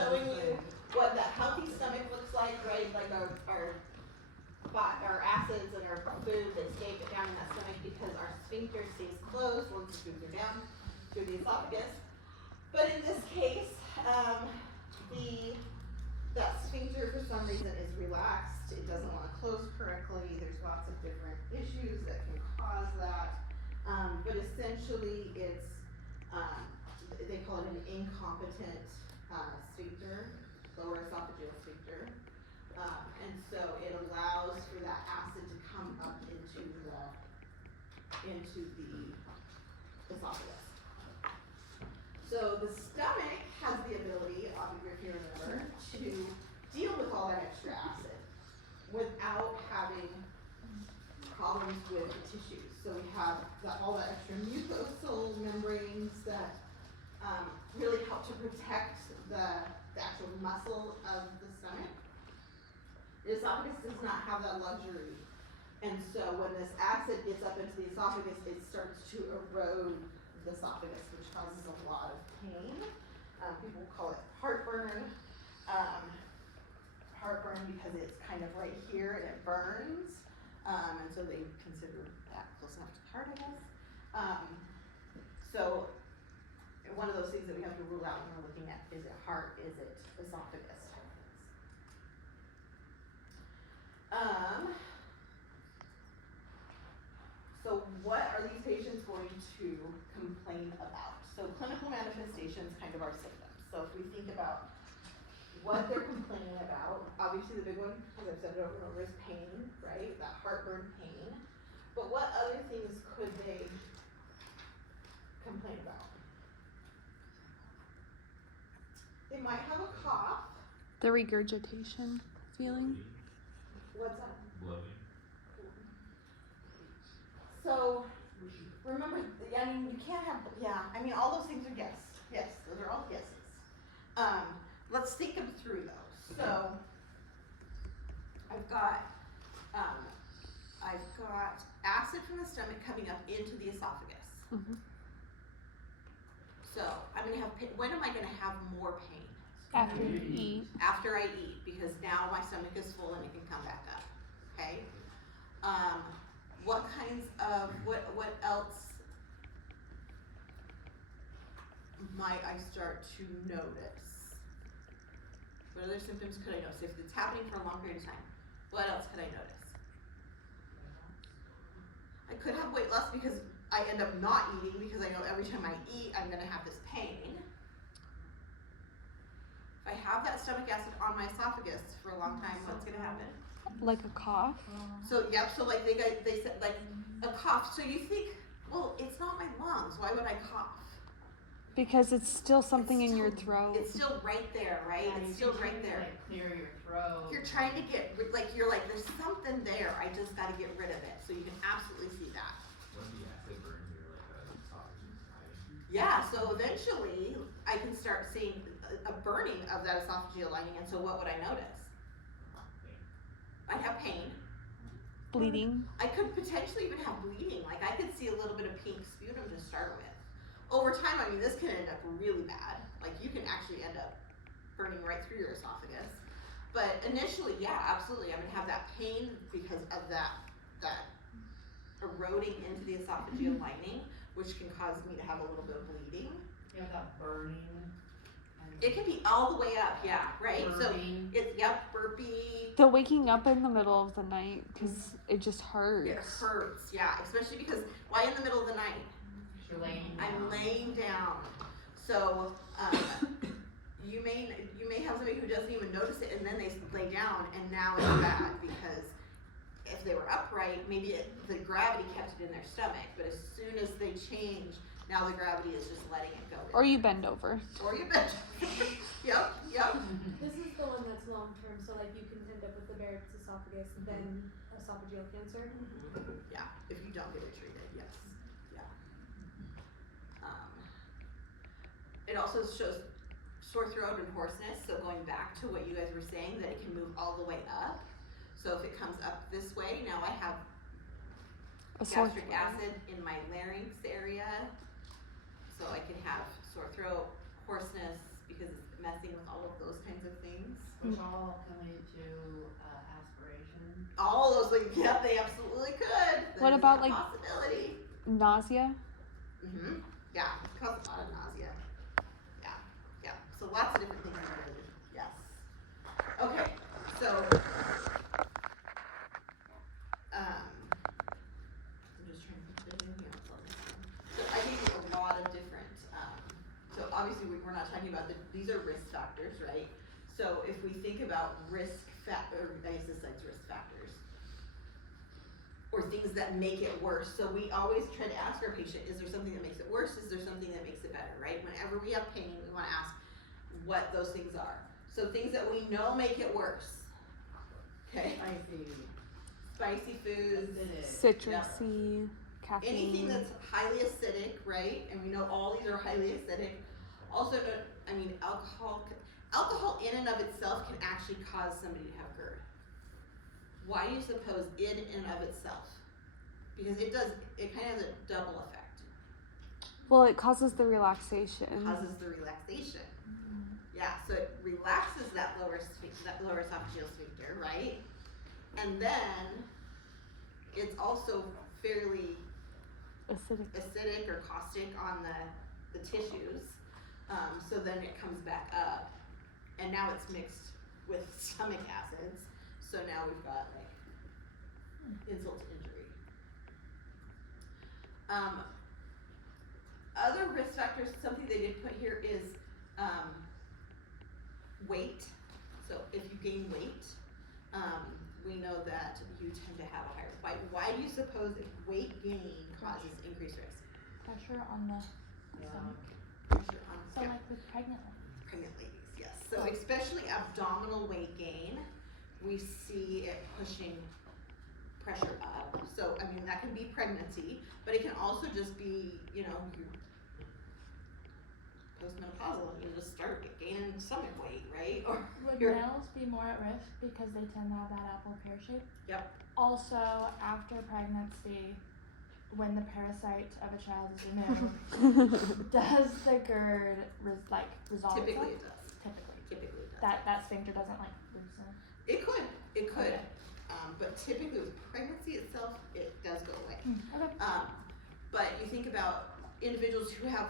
showing you what that healthy stomach looks like, right? Like our acids and our food, they stay down in that stomach because our sphincter stays closed once the foods are down through the esophagus. But in this case, that sphincter for some reason is relaxed. It doesn't want to close correctly. There's lots of different issues that can cause that. But essentially it's, they call it an incompetent sphincter, lower esophageal sphincter. And so it allows for that acid to come up into the esophagus. So the stomach has the ability, if you remember, to deal with all that extra acid without having problems with the tissues. So we have all the extra mucosal membranes that really help to protect the actual muscle of the stomach. The esophagus does not have that luxury. And so when this acid gets up into the esophagus, it starts to erode the esophagus, which causes a lot of pain. People call it heartburn. Heartburn because it's kind of right here and it burns. And so they consider that close enough to the heart, I guess. So one of those things that we have to rule out when we're looking at, is it heart, is it esophagus type things. So what are these patients going to complain about? So clinical manifestations kind of are symptoms. So if we think about what they're complaining about, obviously the big one, as I've said it over and over, is pain, right? That heartburn pain. But what other things could they complain about? They might have a cough. The regurgitation feeling. What's that? Bloating. So remember, I mean, you can't have, all those things are guesses. Yes, those are all guesses. Let's think them through though. So I've got acid from the stomach coming up into the esophagus. Mm-hmm. So I'm gonna have pain. When am I gonna have more pain? After you eat. After I eat, because now my stomach is full and it can come back up. Okay. What kinds of what else might I start to notice? What other symptoms could I notice? If it's happening for a long period of time, what else could I notice? I could have weight loss because I end up not eating because I know every time I eat, I'm gonna have this pain. If I have that stomach acid on my esophagus for a long time, what's gonna happen? Like a cough? So, yep, so like they said, like a cough. So you think, well, it's not my lungs, why would I cough? Because it's still something in your throat. It's still right there, right? Yeah, it's still right there. Like clear your throat. You're trying to get, you're like, there's something there, I just gotta get rid of it. So you can absolutely see that. When the acid burns your esophagus, right? Yeah, so eventually I can start seeing a burning of that esophageal lining, and so what would I notice? I'd have pain. Bleeding. I could potentially even have bleeding. Like I could see a little bit of pink sputum to start with. Over time, I mean, this can end up really bad. Like you can actually end up burning right through your esophagus. But initially, yeah, absolutely. I'm gonna have that pain because of that eroding into the esophageal lining, which can cause me to have a little bit of bleeding. You have that burning. It can be all the way up, yeah, right? Burping. So it's, burpee. The waking up in the middle of the night because it just hurts. It hurts, yeah, especially because why in the middle of the night? You're laying down. I'm laying down. So you may have somebody who doesn't even notice it and then they lay down and now it's bad because if they were upright, maybe the gravity kept it in their stomach, but as soon as they change, now the gravity is just letting it go. Or you bend over. Or you bend. Yep. This is the one that's long term, so like you can end up with the Barrett's esophagus, then esophageal cancer. Yeah, if you don't get it treated, yes. Yeah. It also shows sore throat and hoarseness, so going back to what you guys were saying, that it can move all the way up. So if it comes up this way, now I have gastric acid in my larynx area. So I can have sore throat, hoarseness, because messing with all of those kinds of things. Which all can lead to aspiration. All those things, yep, they absolutely could. What There's about, a like- possibility? Nausea? Yeah, it causes a lot of nausea. Yeah. So lots of different things are related. Yes. Okay, so I'm just trying to think if there's anything else on this one. So I gave you a lot of different. So obviously we're not talking about these are risk factors, right? So if we think about I guess this side's risk factors. Or things that make it worse. So we always try to ask our patient, is there something that makes it worse? Is there something that makes it better, right? Whenever we have pain, we want to ask what those things are. So things that we know make it worse. Okay? Spicy foods. Citrusy, caffeine. Anything that's highly acidic, right? And we know all these are highly acidic. Also, alcohol in and of itself can actually cause somebody to have GERD. Why do you suppose in and of itself? Because it kind of has a double effect. Well, it causes the relaxation. It causes the relaxation. Yeah, so it relaxes that lower esophageal sphincter, right? And then it's also fairly acidic or caustic on the tissues. So then it comes back up, and now it's mixed with stomach acids. So now we've got like insult to injury. Other risk factors, something they did put here is weight. So if you gain weight, we know that you tend to have a higher. Why do you suppose weight gain causes increased risk? Pressure on the stomach. Pressure on So like with pregnant ladies, yes. So especially abdominal weight gain, we see it pushing pressure up. So, I mean, that can be pregnancy, but it can also just be, you're postmenopausal and you just start gaining stomach weight, right? Or Would you're, males be more at risk because they tend to have that apple pear shape? Yep. Also, after pregnancy, when the parasite of a child is removed, does the GERD resolve typically itself? it does. Typically it does. that sphincter doesn't loosen. It could. Okay. But typically with pregnancy itself, it does go away. Okay. But you think about individuals who have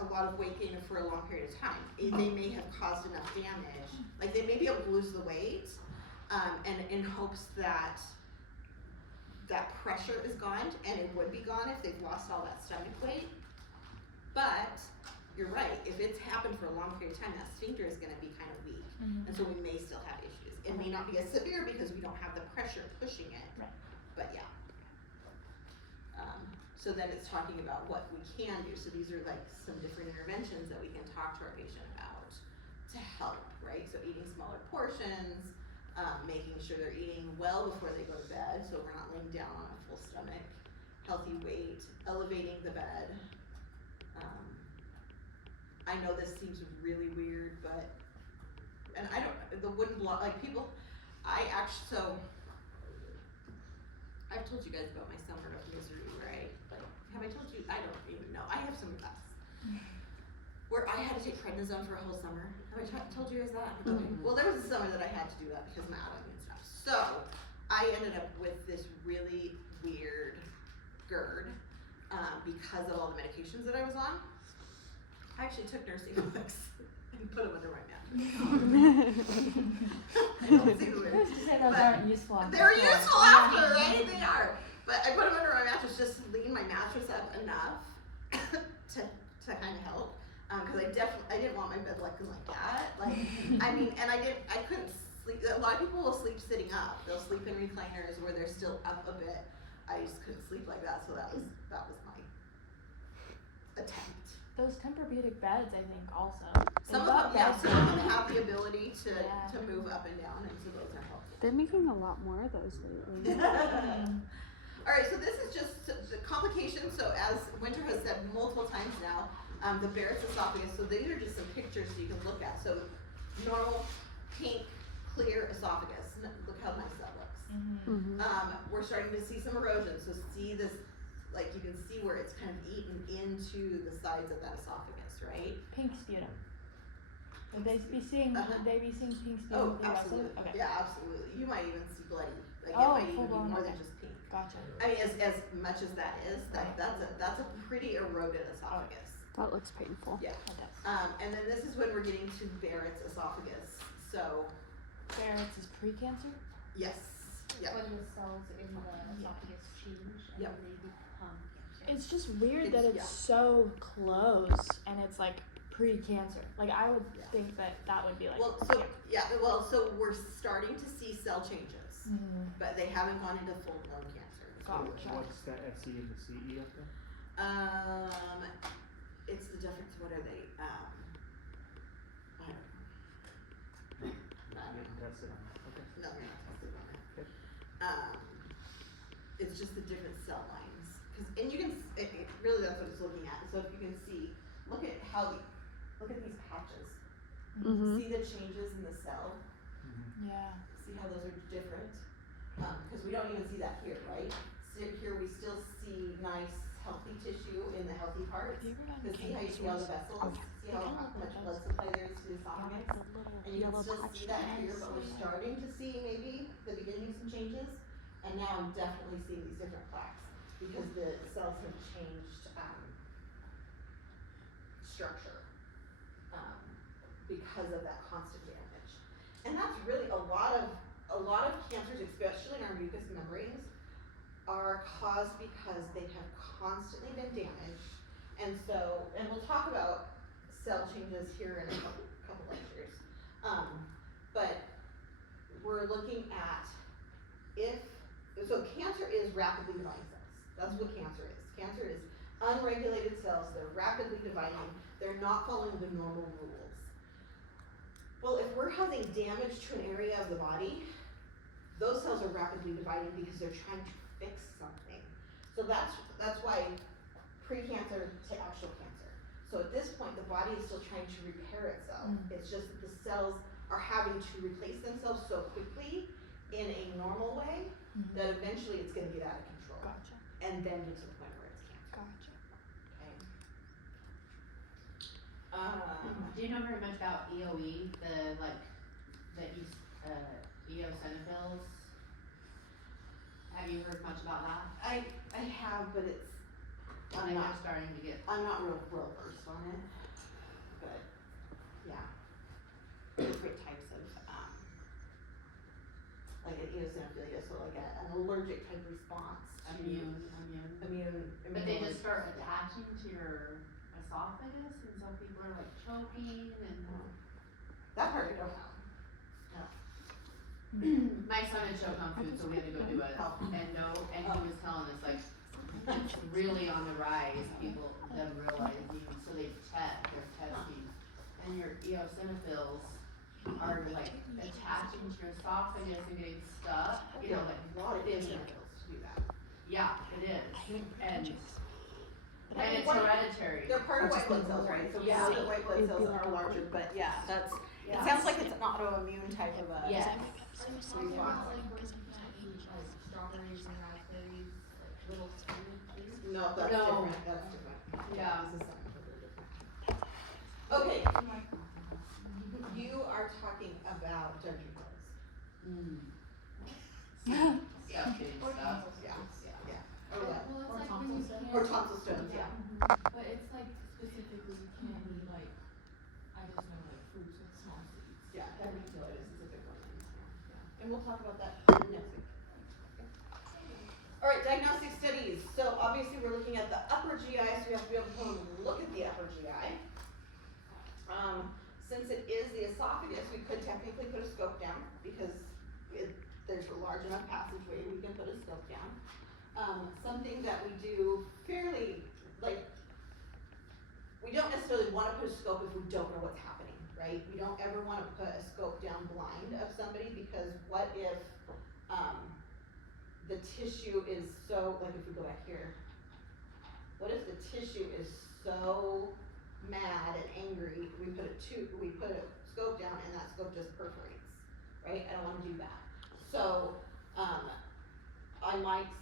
a lot of weight gain for a long period of time. They may have caused enough damage. Like they may be able to lose the weight, and in hopes that that pressure is gone, and it would be gone if they've lost all that stomach weight. But you're right, if it's happened for a long period of time, that sphincter is gonna be kind of weak. And so we may still have issues. It may not be as severe because we don't have the pressure pushing it. Right. But yeah. So then it's talking about what we can do. So these are like some different interventions that we can talk to our patient about to help, right? So eating smaller portions, making sure they're eating well before they go to bed, so we're not laying down on a full stomach, healthy weight, elevating the bed. I know this seems really weird, but, and I don't, the wooden block, like people, so, I've told you guys about my summer of misery, right? Like, have I told you? I don't even know. I have some where I had to take prednisone for a whole summer. Have I told you guys that? Okay. Well, there was a summer that I had to do that because of my autoimmune stuff. So, I ended up with this really weird GERD because of all the medications that I was on. I actually took nursing books and put them under my mattress. I don't see the weird. Who's to say those aren't useful? They're useful after, right? They are. But I put them under my mattress just to lean my mattress up enough to kind of help. Because I didn't want my bed looking like that. Like, I mean, and I couldn't sleep. A lot of people will sleep sitting up. They'll sleep in recliners where they're still up a bit. I just couldn't sleep like that, so that was my attempt. Those Tempur-Pedic beds, I think, also. Some of them have the ability to move up and down, and so those are helpful. They're making a lot more of those lately. All right, so this is just the complications. So as Winter has said multiple times now, the Barrett's esophagus. So these are just some pictures so you can look at. So normal, pink, clear esophagus. Look how nice that looks. We're starting to see some erosion. So see this, like you can see where it's kind of eaten into the sides of that esophagus, right? Pink sputum. Would they be seeing? Uh-huh. Would they be seeing pink stain? Oh, with the rest of it? absolutely. Okay. Yeah, absolutely. You might even see bloody. Like Oh, it might even be full-blown, more than okay. just pink. Gotcha. I mean, as much as that is, Right. that's a pretty eroded esophagus. That looks painful. Yeah. That does. And then this is when we're getting to Barrett's esophagus. So, Barrett's is pre-cancer. yes. Yep. When the cells in the esophagus change and Yep. they become cancer. It's just weird that It's- it's so close and it's like pre-cancer. Like I would Yeah. think that would be like. Well, so yeah, well, so we're starting to see cell changes, but they haven't gone into full-blown cancer. is what we're Gotcha. showing. What's the SE and the CE up there? It's the difference. What are they? I don't know. Getting tested on that. Okay. No, you're not tested on it. Okay. It's just the different cell lines. And you can, really that's what it's looking at. So if you can see, look at these patches. Mm-hmm. See the changes in the cell? Yeah. See how those are different? Because we don't even see that here, right? So here we still see nice healthy tissue in the healthy parts. Because see how you see all the vessels? See how much blood supply there is to the esophagus? And you can still see that here, but we're starting to see maybe the beginning of some changes. And now I'm definitely seeing these different plaques because the cells have changed structure because of that constant damage. And that's really a lot of cancers, especially in our mucous membranes, are caused because they have constantly been damaged. And so, and we'll talk about cell changes here in a couple lectures. But we're looking at so cancer is rapidly dividing cells. That's what cancer is. Cancer is unregulated cells, they're rapidly dividing, they're not following the normal rules. Well, if we're causing damage to an area of the body, those cells are rapidly dividing because they're trying to fix something. So that's why pre-cancer to actual cancer. So at this point, the body is still trying to repair itself. It's just that the cells are having to replace themselves so quickly in a normal way that eventually it's going to get out of control. Gotcha. And then get to the point where it's cancer. Gotcha. Okay. Do you know very much about EOE, eosinophils? Have you heard much about that? I have, but it's I think I'm starting to get. I'm not real versed on it. But yeah, different types of like an eosinophilia, so like an allergic type response. Immune. But they just start attaching to your esophagus, and so people are like choking and. That part I don't know. My son had choked on food, so we had to go do a endo, and he was telling us like, it's really on the rise, people, them realizing, so they're testing, and your eosinophils are like attaching to your esophagus and getting stuck, you know, like. A lot of eosinophils to do that. Yeah, it is, and it's What- hereditary. They're part of white blood cells, right? So yeah, the white blood cells are larger, but yeah, that's. It sounds like it's an autoimmune type of a. Yes. Strawberries and raspberries, like little seeds. No, that's No. different. That's different. Yeah. This is something completely different. Okay. You are talking about dendricles. Yeah, big stuff. Yeah. Well, Or what? it's Or like tonsil when you stones. can't. Or tonsil stones, yeah. But it's like specifically you can't eat like, I just know like fruits with small seeds. Yeah, dendriculitis is a big one. Yeah. And we'll talk about that next week. Alright, diagnostic studies. So obviously we're looking at the upper GI, so we have to be able to look at the upper GI. Since it is the esophagus, we could technically put a scope down because there's a large enough passageway we can put a scope down. Something that we do fairly, like, we don't necessarily wanna put a scope if we don't know what's happening, right? We don't ever wanna put a scope down blind of somebody because what if, the tissue is so, like if we go back here, what if the tissue is so mad and angry, we put a scope down and that scope just perforates, right? I don't wanna do that. So,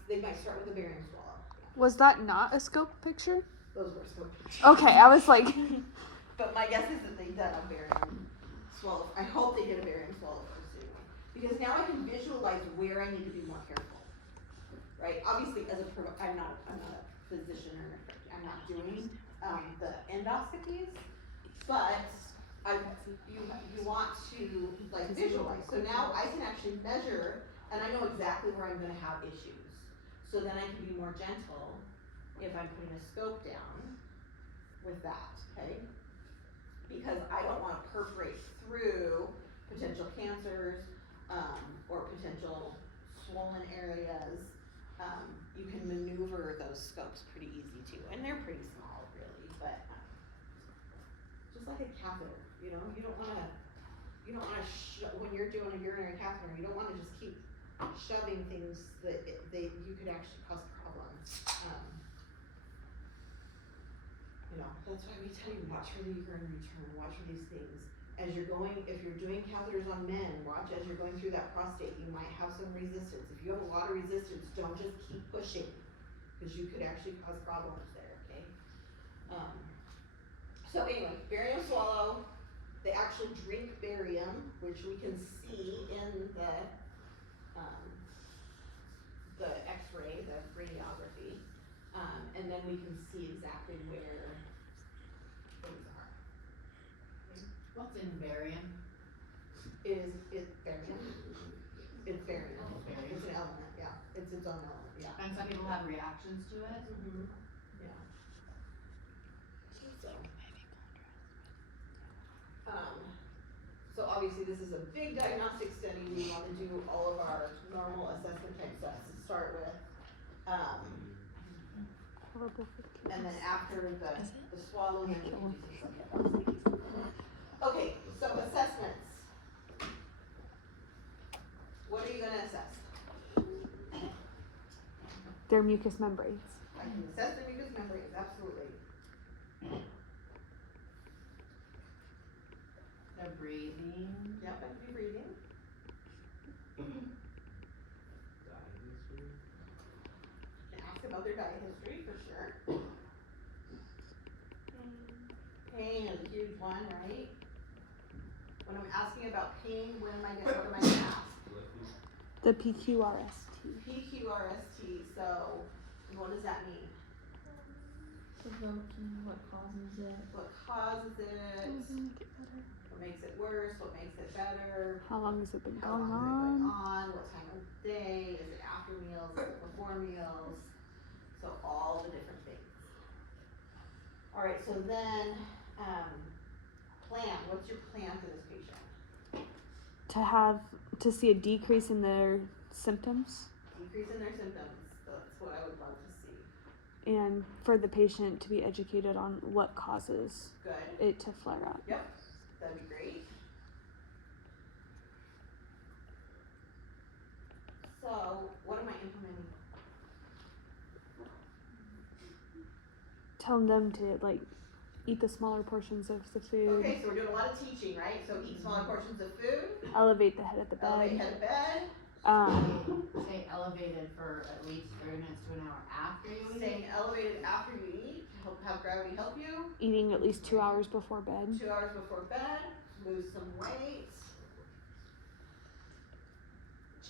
they might start with a barium swallow. Was that not a scope picture? Those were scope pictures. Okay, I was like, But my guess is that they've done a barium swallow. I hope they get a barium swallow first anyway, because now I can visualize where I need to be more careful, right? Obviously, as a I'm not a physician or I'm not doing the endoscopies, but you want to like visualize. So now I can actually measure, and I know exactly where I'm going to have issues. So then I can be more gentle if I'm putting a scope down with that, okay? Because I don't want to perforate through potential cancers or potential swollen areas. You can maneuver those scopes pretty easy too, and they're pretty small really, but just like a catheter, you know, you don't want to when you're doing a urinary catheter, you don't want to just keep shoving things that you could actually cause problems. You know, that's why we tell you watch for the urine return, watch for these things. As you're going, if you're doing catheters on men, watch as you're going through that prostate, you might have some resistance. If you have a lot of resistance, don't just keep pushing, because you could actually cause problems there, okay? So anyway, barium swallow, they actually drink barium, which we can see in the x-ray, the radiography, and then we can see exactly where things are. What's in barium? It's barium. It's barium. Oh, barium. It's an element, yeah. It's its own element, yeah. And some people have reactions to it? Mm-hmm. Yeah. So obviously this is a big diagnostic study. We want to do all of our normal assessment type stuff to start with. And then after the swallow, then we can do some okay, so assessments. What are you going to assess? Their mucous membranes. I can assess the mucous membranes, absolutely. They're breathing. Yep, I can be breathing. Diet history. Can ask about their diet history for sure. Pain is a huge one, right? When I'm asking about pain, what am I gonna ask? The PQRST. PQRST, so what does that mean? Provoking, what causes it? What causes it? What makes it worse? What makes it better? How long has it been How going long is it going on? on? What time of day? Is it after meals? Is it before meals? So all the different things. Alright, so then, plan. What's your plan for this patient? To see a decrease in their symptoms, Decrease in their symptoms. That's what I would love to see. and for the patient to be educated on what causes Good. it to flare up. Yep. That'd be great. So, what am I implementing? Telling them to eat the smaller portions of the food, Okay, so we're doing a lot of teaching, right? So eat smaller portions of food, elevate the head at the elevate bed. head of bed, Stay elevated for at least 30 minutes to an hour after you eat. staying elevated after you eat, have gravity help you, Eating at least 2 hours before bed. 2 hours before bed, lose some weight,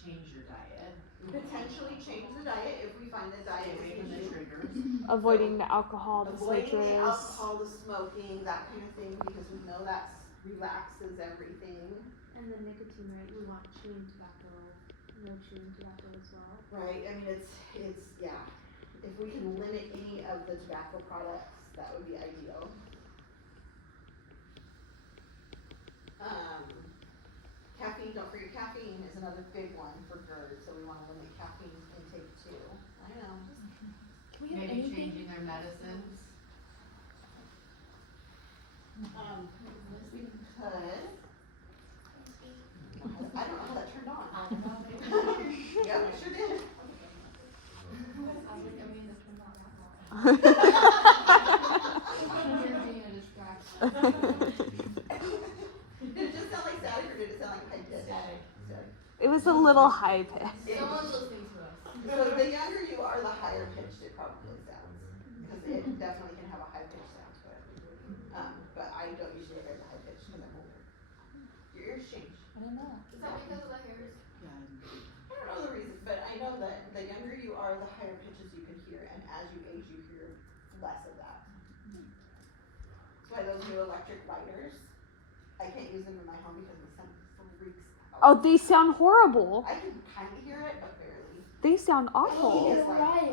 Change your diet. potentially change the diet if we find the diet Stay away is from the issue. triggers. Avoiding the alcohol, the Avoiding the citrus. alcohol, the smoking, that kind of thing, because we know that relaxes everything, And the nicotine, right? We want chewing tobacco, no chewing tobacco as well. right? I mean, it's, yeah. If we can limit any of the tobacco products, that would be ideal. Caffeine, don't forget caffeine is another big one for GERD, so we wanna limit caffeine intake too. I know. Can we have Maybe anything? changing their medicines. We could. I don't know how that turned on. Yeah, we sure did. Being a distraction. Did it just sound like static or did it sound like high pitch? Static. It was a little high pitch. Someone's listening to us. So the younger you are, the higher pitched it probably sounds. Because it definitely can have a high pitched sound to it. But I don't usually hear the high pitch because I'm older. don't know. Is that because of the hairs? I don't know the reason, but I know that the younger you are, the higher pitches you can hear, and as you age, you hear less of that. That's why those new electric lighters, I can't use them in my home because the sun freaks out. Oh, they sound horrible. I can kind of hear it, but barely. They sound But awful. he is like, Right.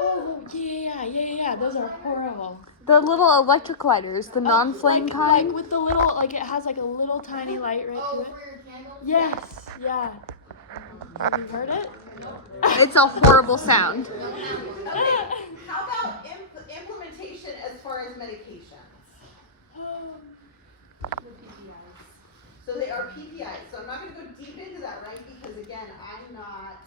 Oh, yeah. Those are horrible. The little electric lighters, the non-flame kind. Like with the little, like it has like a little tiny light right Oh, to it. for your candles? Yes. Yeah. Have you heard it? It's a horrible sound. Okay, how about implementation as far as medications? The PPIs. So they are PPIs. So I'm not going to go deep into that, right? Because again, I'm not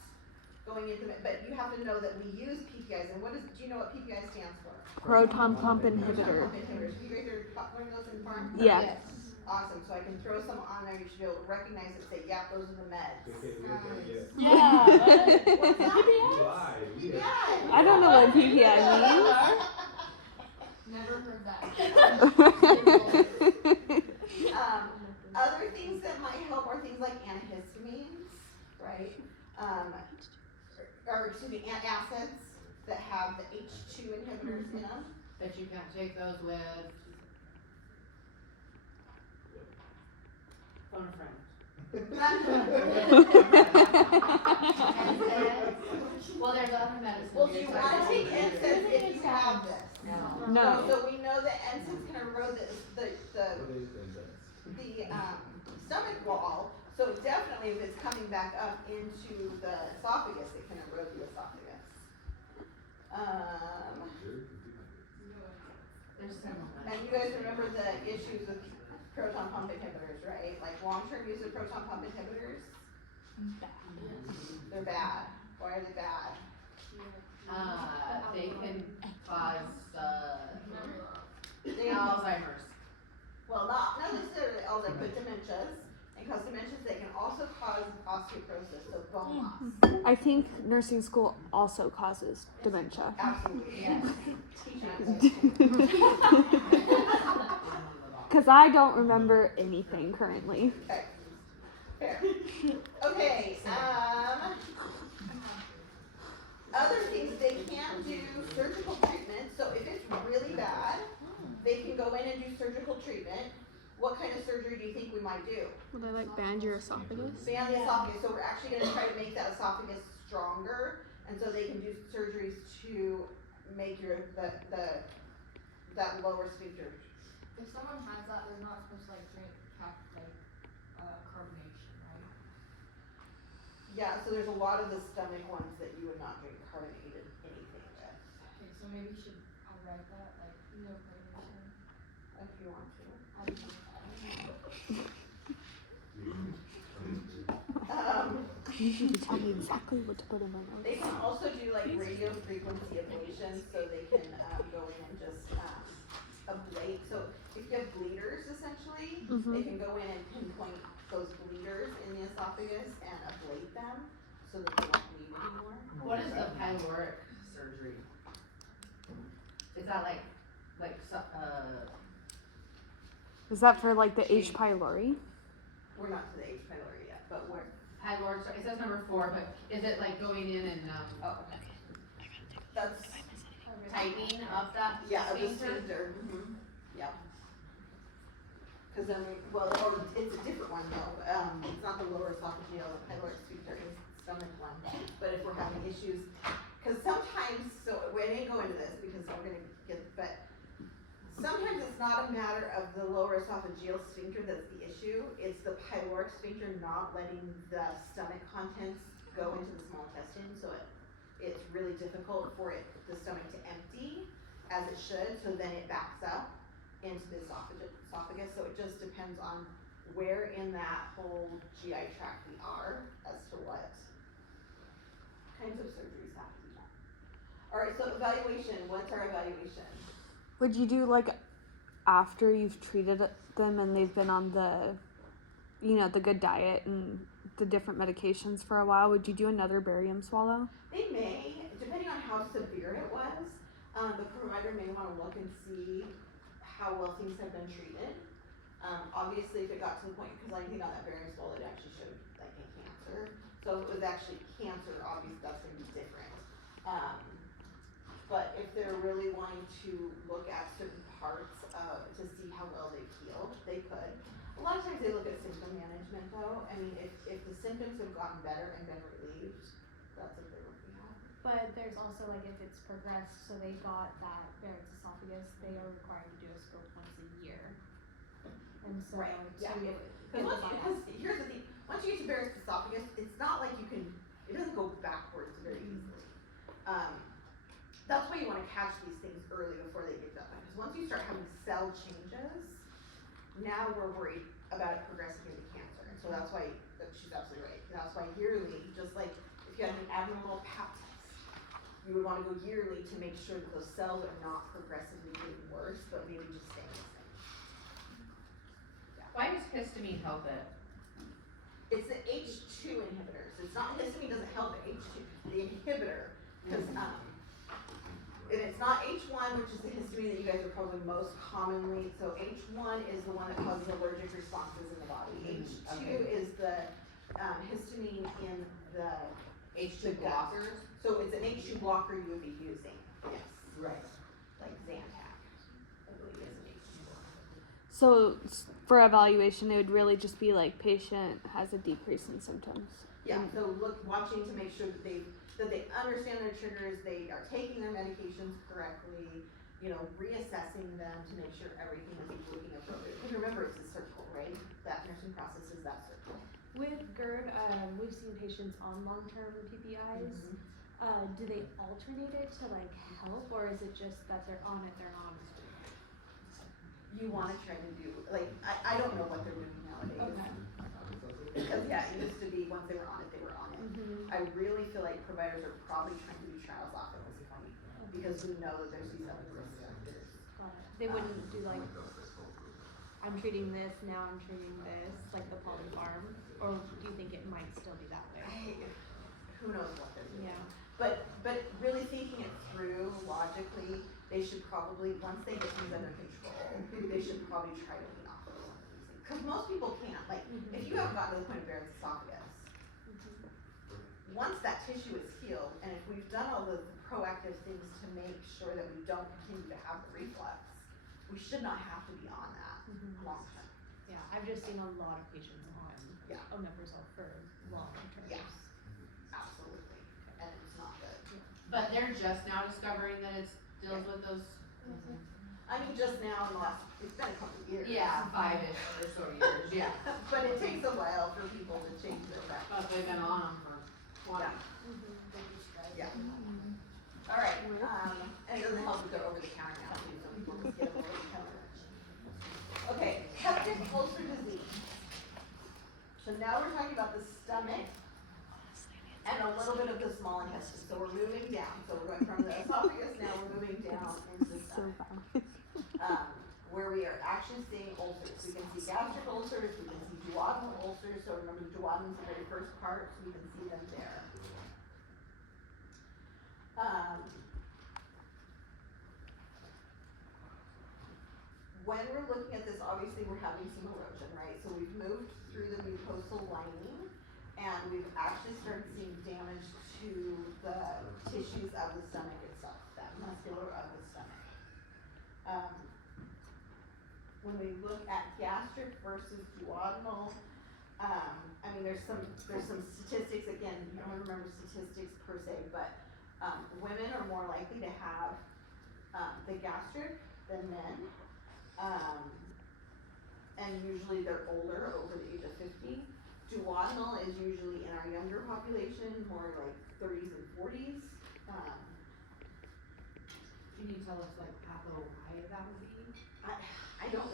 going into it. But you have to know that we use PPIs. And do you know what PPI stands for? Proton pump Proton inhibitor. pump inhibitors. You guys are learning those in farm? Yeah. Awesome. So I can throw some on there. You should be able to recognize it. Say, yeah, those are the meds. Yeah. What's that? PPI. I don't know what PPI means. Never heard that. Other things that might help are things like antihistamines, right? Or excuse me, antacids that have the H2 inhibitors in them. But you can't take those with phone a friend. Well, there's other medicines. Well, do you want to take NSAIDs if you have this? No. So we know that NSAIDs can erode the stomach wall. So definitely, if it's coming back up into the esophagus, it can erode the esophagus. There's several. And you guys remember the issues with proton pump inhibitors, right? Like long-term use of proton pump inhibitors? They're bad. Why are they bad? They can cause They Alzheimer's. Well, not necessarily Alzheimer's, but dementias. And cause dementias, they can also cause osteoporosis, so bone loss. I think nursing school also causes dementia. Absolutely, yes. Because I don't remember anything currently. Okay. Fair. Okay, other things, they can do surgical treatment. So if it's really bad, they can go in and do surgical treatment. What kind of surgery do you think we might do? Would I like band your esophagus? Band the esophagus. So we're actually going to try to make that esophagus stronger, and so they can do surgeries to make that lower sphincter. If someone has that, they're not supposed to like drink carbonation, right? Yeah. So there's a lot of the stomach ones that you would not drink carbonated anything with, Okay, so maybe I write that like no carbonation. if you want to. I'll do that. You need to tell me exactly what to put in my notes. They can also do like radio frequency ablation, so they can go in and just ablate. So if you have bleeders, essentially, they can go in and pinpoint those bleeders in the esophagus and ablate them, so that they won't bleed anymore. What is the pyloric surgery? Is that like Is that for like the H. pylori? We're not to the H. pylori yet, but we're. pyloric? It says number 4, but is it like going in and Oh, okay. That's tightening up that yeah, the sphincter? sphincter. Yeah. Because then it's a different one though. It's not the lower esophageal, the pyloric sphincter is the stomach one. But if we're having issues, because sometimes, so we didn't go into this because we're gonna but sometimes it's not a matter of the lower esophageal sphincter that's the issue. It's the pyloric sphincter not letting the stomach contents go into the small intestine. So it's really difficult for the stomach to empty as it should. So then it backs up into the esophagus. So it just depends on where in that whole GI tract we are as to what kinds of surgeries have to be done. All right, so evaluation. What's our evaluation? Would you do like after you've treated them and they've been on the, the good diet and the different medications for a while, would you do another barium swallow? They may, depending on how severe it was, the provider may want to look and see how well things have been treated. Obviously, if it got to the point, because I think on that Barron's wall, it actually showed like a cancer. So if it was actually cancer, obviously that's gonna be different. But if they're really wanting to look at certain parts, to see how well they've healed, they could. A lot of times they look at symptom management though. I mean, if the symptoms have gotten better and been relieved, that's what they're looking at. But there's also like if it's progressed, so they got that Barrett's esophagus, they are required to do a scope once a year. And so Right, yeah. to Because here's the thing, once you get to Barrett's esophagus, it's not like you can, it doesn't go backwards very easily. That's why you wanna catch these things early before they get done, because once you start having cell changes, now we're worried about it progressing into cancer, and so that's why, she's absolutely right, that's why yearly, just like if you had an abnormal pap test, you would wanna go yearly to make sure that those cells are not progressively getting worse, but maybe just staying the same. Why does histamine help it? It's the H2 inhibitors. It's not, histamine doesn't help the H2, the inhibitor, because, and it's not H1, which is the histamine that you guys are probably most commonly, so H1 is the one that causes allergic responses in the body. H2 okay. is the, histamine in the H2 gut. blockers? So it's an H2 blocker you would be using, yes, Right. like Zantac, I believe is an H2 blocker. So for evaluation, it would really just be like patient has a decrease in symptoms. Yeah, so watching to make sure that they understand their triggers, they are taking their medications correctly, you know, reassessing them to make sure everything is working appropriately. Because remember, it's a circle, right? That nursing process is that circle. with GERD, we've seen patients on long-term PPIs. Do they alternate it to like help, or is it just that they're on it, they're not on it? You wanna try to do, like, I don't know what they're doing nowadays. Okay. Because yeah, it used to be, once they were on it, they were on it. I really feel like providers are probably trying to do trials off at this point, because we know that there's these other risk factors. Got it. They wouldn't do like, I'm treating this, now I'm treating this, like the polyfarm, or do you think it might still be that way? Who knows what they're doing. Yeah. But really thinking it through logically, they should probably, once they get things under control, they should probably try to wean off of some of these things. Cause most people can't, like, if you haven't gotten to the point of Barrett's esophagus, once that tissue is healed, and if we've done all the proactive things to make sure that we don't continue to have the reflux, we should not have to be on that long term. Yeah, I've just seen a lot of patients on Yeah. omeprazole for long term. Yeah. Absolutely, and it's not good. But they're just now discovering that it deals with those. I mean, just now in the last, it's been a couple of years. Yeah, 5-ish or so years, yeah. But it takes a while for people to change their practice. But they've been on them for 20. Yeah. All right, and it doesn't help that they're over the counter now, too, so people just get them over the counter. Okay, peptic ulcer disease. So now we're talking about the stomach and a little bit of the small intestine. So we're moving down. So we're going from the esophagus, now we're moving down into the So stomach. bad. Where we are actually seeing ulcers. We can see gastric ulcers, we can see duodenal ulcers. So remember, the duodenum is the very first part, so we can see them there. When we're looking at this, obviously we're having some erosion, right? So we've moved through the mucosal lining, and we've actually started seeing damage to the tissues of the stomach itself, that muscular of the stomach. When we look at gastric versus duodenal, I mean, there's some statistics, again, you don't remember statistics per se, but women are more likely to have the gastric than men. And usually they're older, over the age of 50. Duodenal is usually in our younger population, more like 30s and 40s. Can you tell us like why that would be? I don't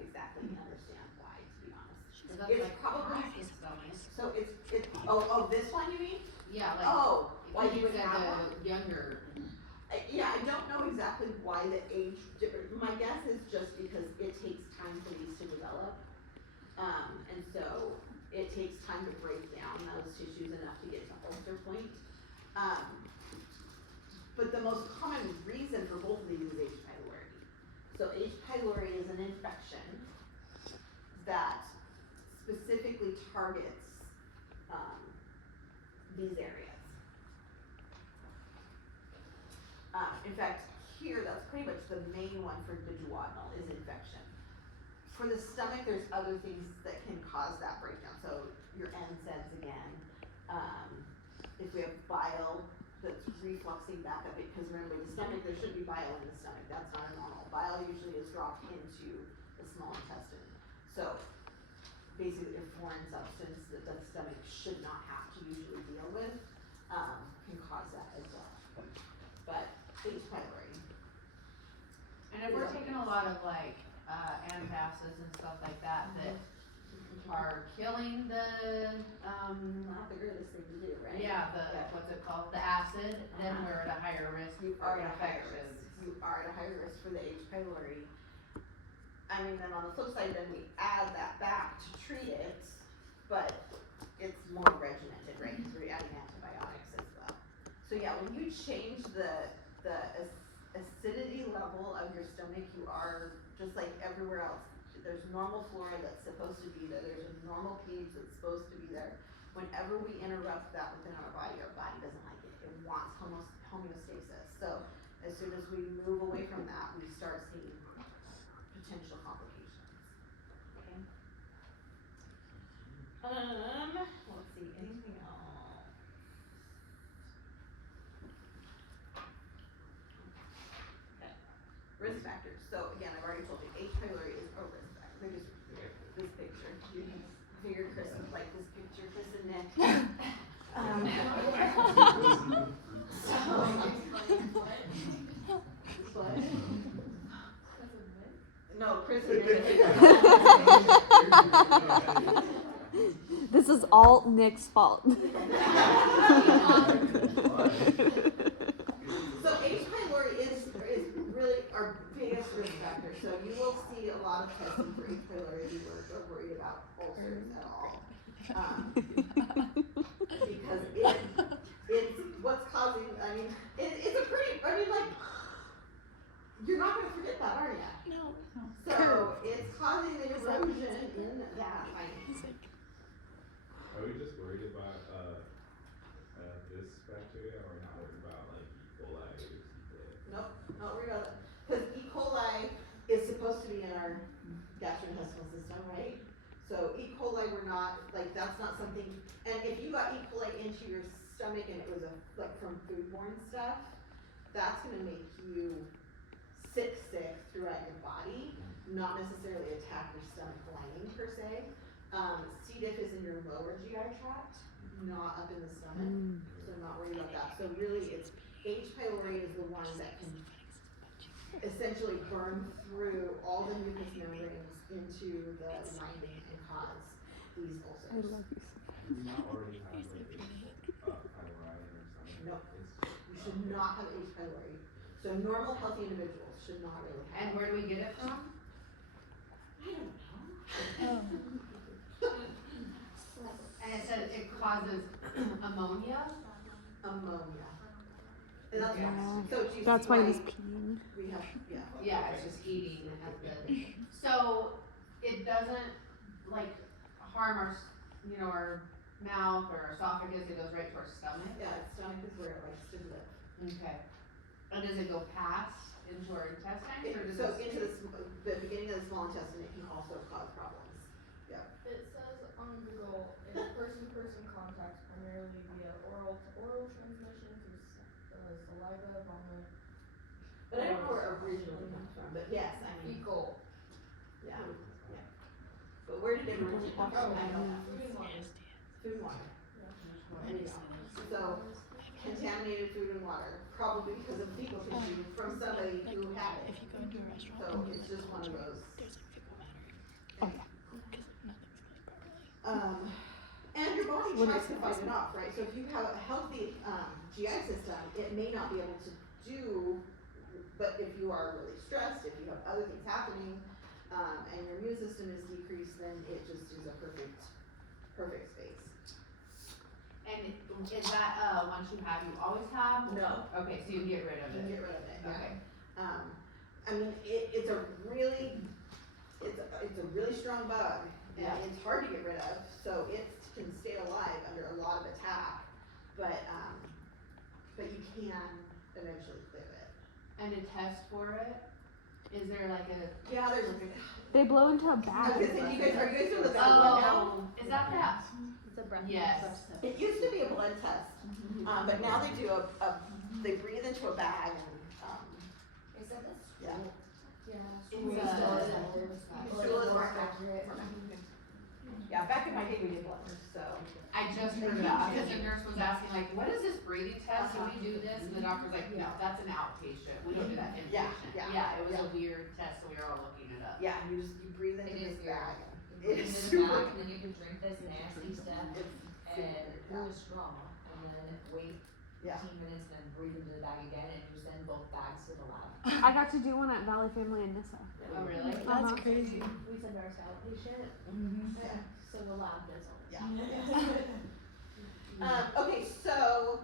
exactly understand why, to be honest. Is that It's like probably, across the stomach? so it's, oh, this one you mean? Yeah, like. Oh, why you you would said have the one? younger. Yeah, I don't know exactly why the age difference. My guess is just because it takes time for these to develop. And so it takes time to break down those tissues enough to get to ulcer point. But the most common reason for both of these is H. pylori. So H. pylori is an infection targets, these areas. In fact, here, that's pretty much the main one for the duodenal is infection. For the stomach, there's other things that can cause that breakdown. So your NSAIDs again, if we have bile that's refluxing back up, because remember the stomach, there should be bile in the stomach. That's not normal. Bile usually is dropped into the small intestine. So basically a foreign substance that the stomach should not have to usually deal with, can cause that as well. But H. pylori. And if we're taking a lot of like, antacids and stuff like that, that are killing the, Not the greatest thing to do, right? yeah, what's it called, the acid, then we're at a higher risk You for are at a higher risk. infections. You are at a higher risk for the H. pylori. I mean, then on the flip side, then we add that back to treat it, but it's more regimented, right? Because we're adding antibiotics as well. So yeah, when you change the acidity level of your stomach, you are just like everywhere else. There's normal flora that's supposed to be there. There's a normal pH that's supposed to be there. Whenever we interrupt that within our body doesn't like it. It wants homeostasis. So as soon as we move away from that, we start seeing potential complications. Okay. Let's see, anything else? Okay. Risk factors. So again, I've already told you, H. pylori is a risk factor. Look at this picture. I figured Chris would like this picture, Chris and Nick. What? No, Chris and Nick. This is all Nick's fault. So H. pylori is really our biggest risk factor. So you will see a lot of testing for H. pylori if you are worried about ulcers at all. Because it's what's causing, I mean, it's a pretty, I mean, like, you're not gonna forget that, are ya? No. So it's causing an erosion in that lining. Are we just worried about this bacteria, or not worried about like E. coli or C. Nope, not worried about that. Because E. coli is supposed to be in our gastrointestinal system, right? So E. coli, we're not, like, that's not something, and if you got E. coli into your stomach and it was like from foodborne stuff, that's gonna make you sick throughout your body, not necessarily attack your stomach lining per se. C. diff is in your lower GI tract, not up in the stomach, so not worried about that. So really, it's H. pylori is the one that can essentially burn through all the mucous membranes into the lining and cause these I ulcers. love you. Do we not already have like pylori or something? Nope. You should not have H. pylori. So normal, healthy individuals should not really have. And where do we get it from? I don't know. And it says it causes ammonia. Ammonia. And that's Yeah. why. So do you That's see why he's peeing. we have, yeah. Yeah, it's just eating at the, so it doesn't like harm our, our mouth or our esophagus, it goes right to our stomach? Yeah, stomach is where it likes to live. Okay. And does it go past into our intestines, or does So it? into the beginning of the small intestine, it can also cause problems. It says on Google, it's person-to-person contact primarily via oral-to-oral transmission through saliva, vomit, But I don't know where it originally comes from, but yes, I mean, fecal. yeah. But where did it originally come from? I don't know. Food and water. Food and water. There you go. So contaminated food and water, probably because of fecal tissue from somebody who had it. If you go into a restaurant So and it's just one of those. there's like fecal matter. Oh yeah. Because nothing's cleaned properly. And your body What tries is to fight it off, right? So if you have a healthy GI system, it may not be able to do, but if you are really stressed, if you have other things happening, and your immune system is decreased, then it just is a perfect space. And is that, once you have, you always have? No. Okay, so you get rid of You can it. get rid of it, yeah. Okay. I mean, it's a really strong bug, and Yeah. it's hard to get rid rid of, so it can stay alive under a lot of attack, but you can eventually clear it. And to test for it, is there like a? Yeah, there's. They blow into a I was bag. gonna say, are you guys doing the bad one now? Oh, is that that? It's a breath. Yes. It used to be a blood test, but now they do they breathe into a bag and, Is that this? yeah. Yeah. Stool is more accurate. Yeah, back in my day we did blood, so. I just heard that, because the nurse was asking like, what is this breathing test, do we do this? And the doctor's like, no, that's an outpatient, we don't do that inpatient. Yeah, It was a weird test, so we were all looking it up. Yeah, and you breathe into It this is weird. bag. You It is put it in the super. back, and then you can drink this nasty stuff, It's and super, really strong, and then wait Yeah. 15 minutes, then breathe into the bag again, and you send both bags to the lab. I got to do one at Valley Family in Nissa. Oh, really? That's Uh-huh. crazy. We send ours to outpatient, Yeah. so the lab does all. Yeah. Okay, so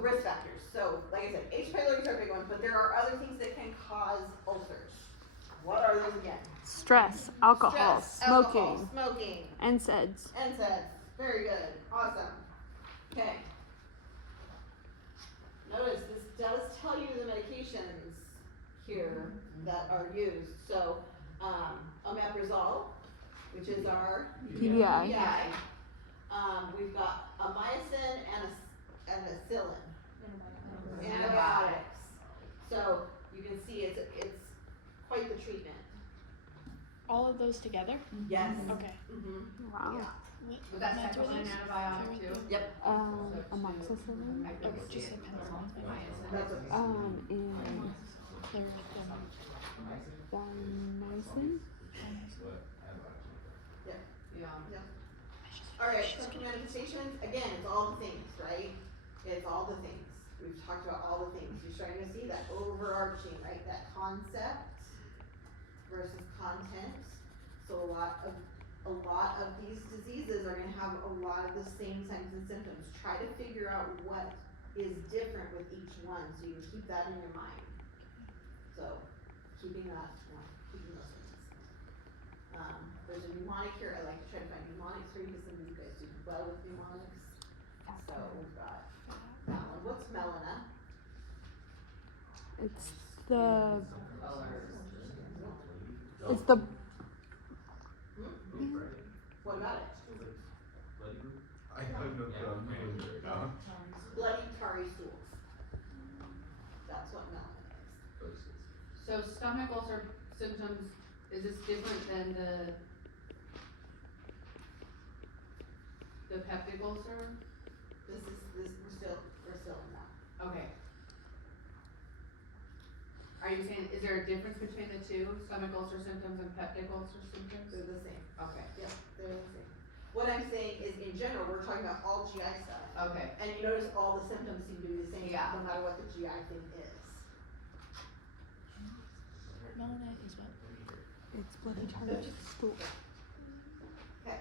risk factors. So, like I said, H. pylori are a big one, but there are other things that can cause ulcers. What are those again? Stress, alcohol, Stress, smoking, alcohol, smoking, NSAIDs. NSAIDs. Very good. Awesome. Okay. Notice this does tell you the medications here that are used. So, omeprazole, which is our PBI. PBI. We've got a mycin and a psyllin. Antibiotics. So you can see it's quite the treatment. All of those together? Yes. Okay. Mm-hmm. Wow. Yeah. Was that second one an antibiotic too? Yep. Amoxicillin. I Okay, couldn't see just it. say penicillin. That's okay. And vancomycin. Yeah. Alright, so manifestations, again, it's all the things, right? It's all the things. We've talked about all the things. You're starting to see that overarching, right? That concept versus content. So a lot of these diseases are gonna have a lot of the same signs and symptoms. Try to figure out what is different with each one, so you keep that in your mind. So, keeping those things. There's a mnemonic here. I like to try to find mnemonics for you because some of you guys do well with mnemonics. So we've got that one. What's melena? It's the What about it? I have no clue. Bloody tarry stools. That's what melena is. So stomach ulcer symptoms, is this different than the peptic ulcer? We're still in that. Okay. Are you saying, is there a difference between the two, stomach ulcer symptoms and peptic ulcer symptoms? They're the same. Okay, Yep, they're the same. What I'm saying is, in general, we're talking about all GI stuff. okay. And you notice all the symptoms seem to be the same, Yeah. no matter what the GI thing is. Melanite is what? It's bloody tarry stool. Okay.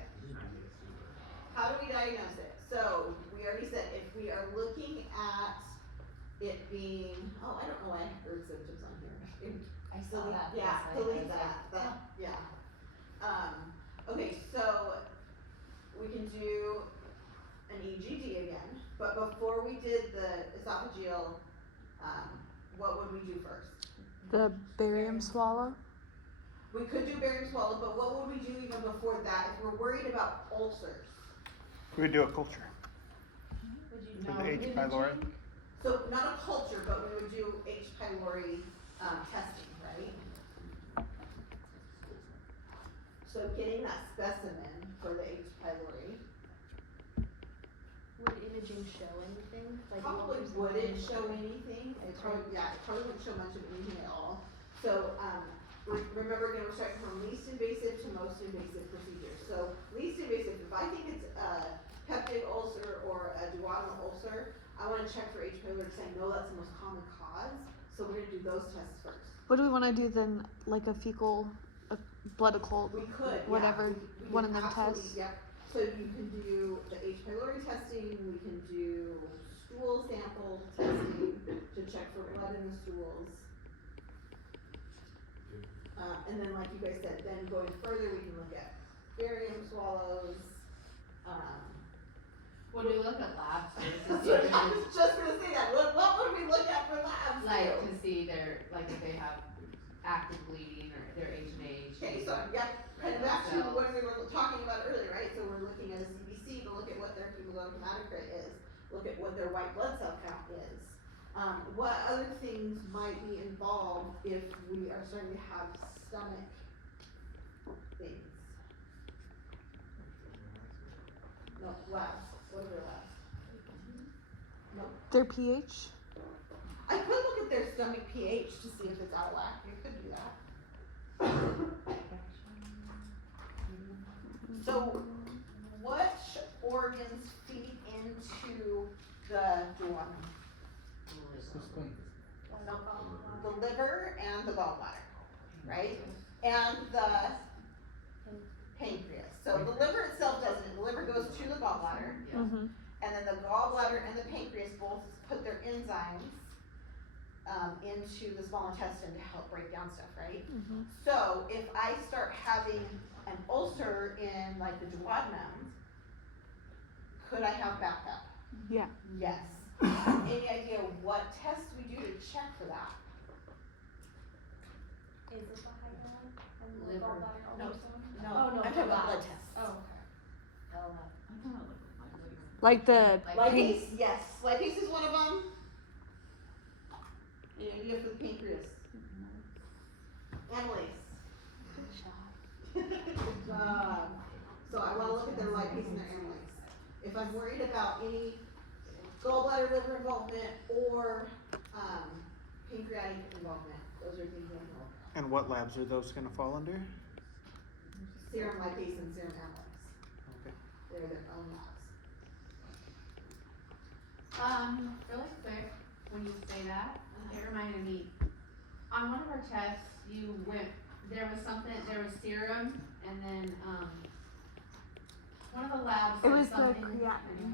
How do we diagnose it? So, we already said, if we are looking at it being, I don't know why I have bird symptoms on here. I saw that. Yeah, last night, delete I was like, yeah. Okay, so we can do an EGD again, but before we did the esophageal, what would we do first? The barium swallow. We could do barium swallow, but what would we do even before that if we're worried about ulcers? We do a culture Would you for No, the H. imaging? pylori. So not a culture, but we would do H. pylori testing, right? So getting that specimen for the H. pylori Would imaging show anything? Like probably ulcers? wouldn't show anything. It probably wouldn't show much of anything at all. So remember again, we're starting from least invasive to most invasive procedures. So least invasive, if I think it's a peptic ulcer or a duodenal ulcer, I want to check for H. pylori because I know that's the most common cause. So we're going to do those tests first. What do we want to do then? Like a fecal, a blood occult, We could, whatever, we one could of them absolutely- tests. Yep. So you can do the H. pylori testing. We can do stool sample testing to check for blood in the stools. And then, like you guys said, then going further, we can look at barium swallows, When we look at labs, I was just gonna say that, what would we look at for labs like too? to see their, like if they have active bleeding or their H&H. Okay, so, yep, kind of back to when we were talking about earlier, right, so we're looking at a CBC to look at what their hemoglobin hematocrit is, look at what their white blood cell count is. What other things might be involved if we are starting to have stomach things? No, labs, what are their labs? No, Their pH. I could look at their stomach pH to see if it's out of whack, you could do that. So, which organs feed into the duodenum? The liver and the gallbladder, right? And the pancreas. So the liver itself doesn't, the liver goes to the gallbladder, Mm-hmm. and then the gallbladder and the pancreas both put their enzymes into the small intestine to help break down stuff, right? Mm-hmm. So if I start having an ulcer in like the duodenum, could I have backup? Yeah. Yes. Any idea what tests we do to check for that? Is it the hydra and the Liver. gallbladder No. also? No, Oh, no, I'm talking about blood labs. tests. Oh, okay. Like the Lipase, yes, lipase is one of them. Any idea for the pancreas? Amylase. Good job. So I wanna look at their lipase and their amylase. If I'm worried about any gallbladder, liver involvement, or, pancreatic involvement, those are things I can look at. And what labs are those gonna fall under? Serum lipase and serum amylase. Okay. They're their own labs. Really quick, when you say that, it reminded me, on one of our tests, there was serum, and then, one of the labs it said was the something. creatinine.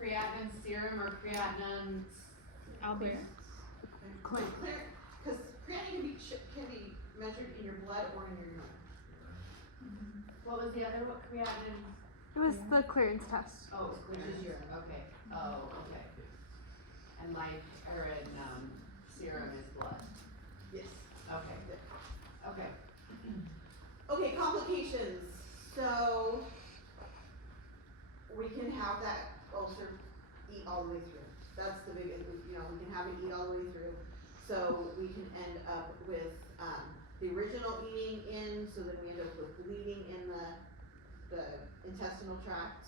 Creatinine serum or creatinine. Albert. Clear, cause creatinine can be measured in your blood or in your urine. What was the other, what creatinine? It was the clearance test. Oh, it was clearance, okay, oh, okay. And serum is blood, Yes. okay, okay. Okay, complications. So we can have that ulcer eat all the way through. That's the biggest, we can have it eat all the way through. So we can end up with the original eating in, so then we end up with bleeding in the intestinal tract.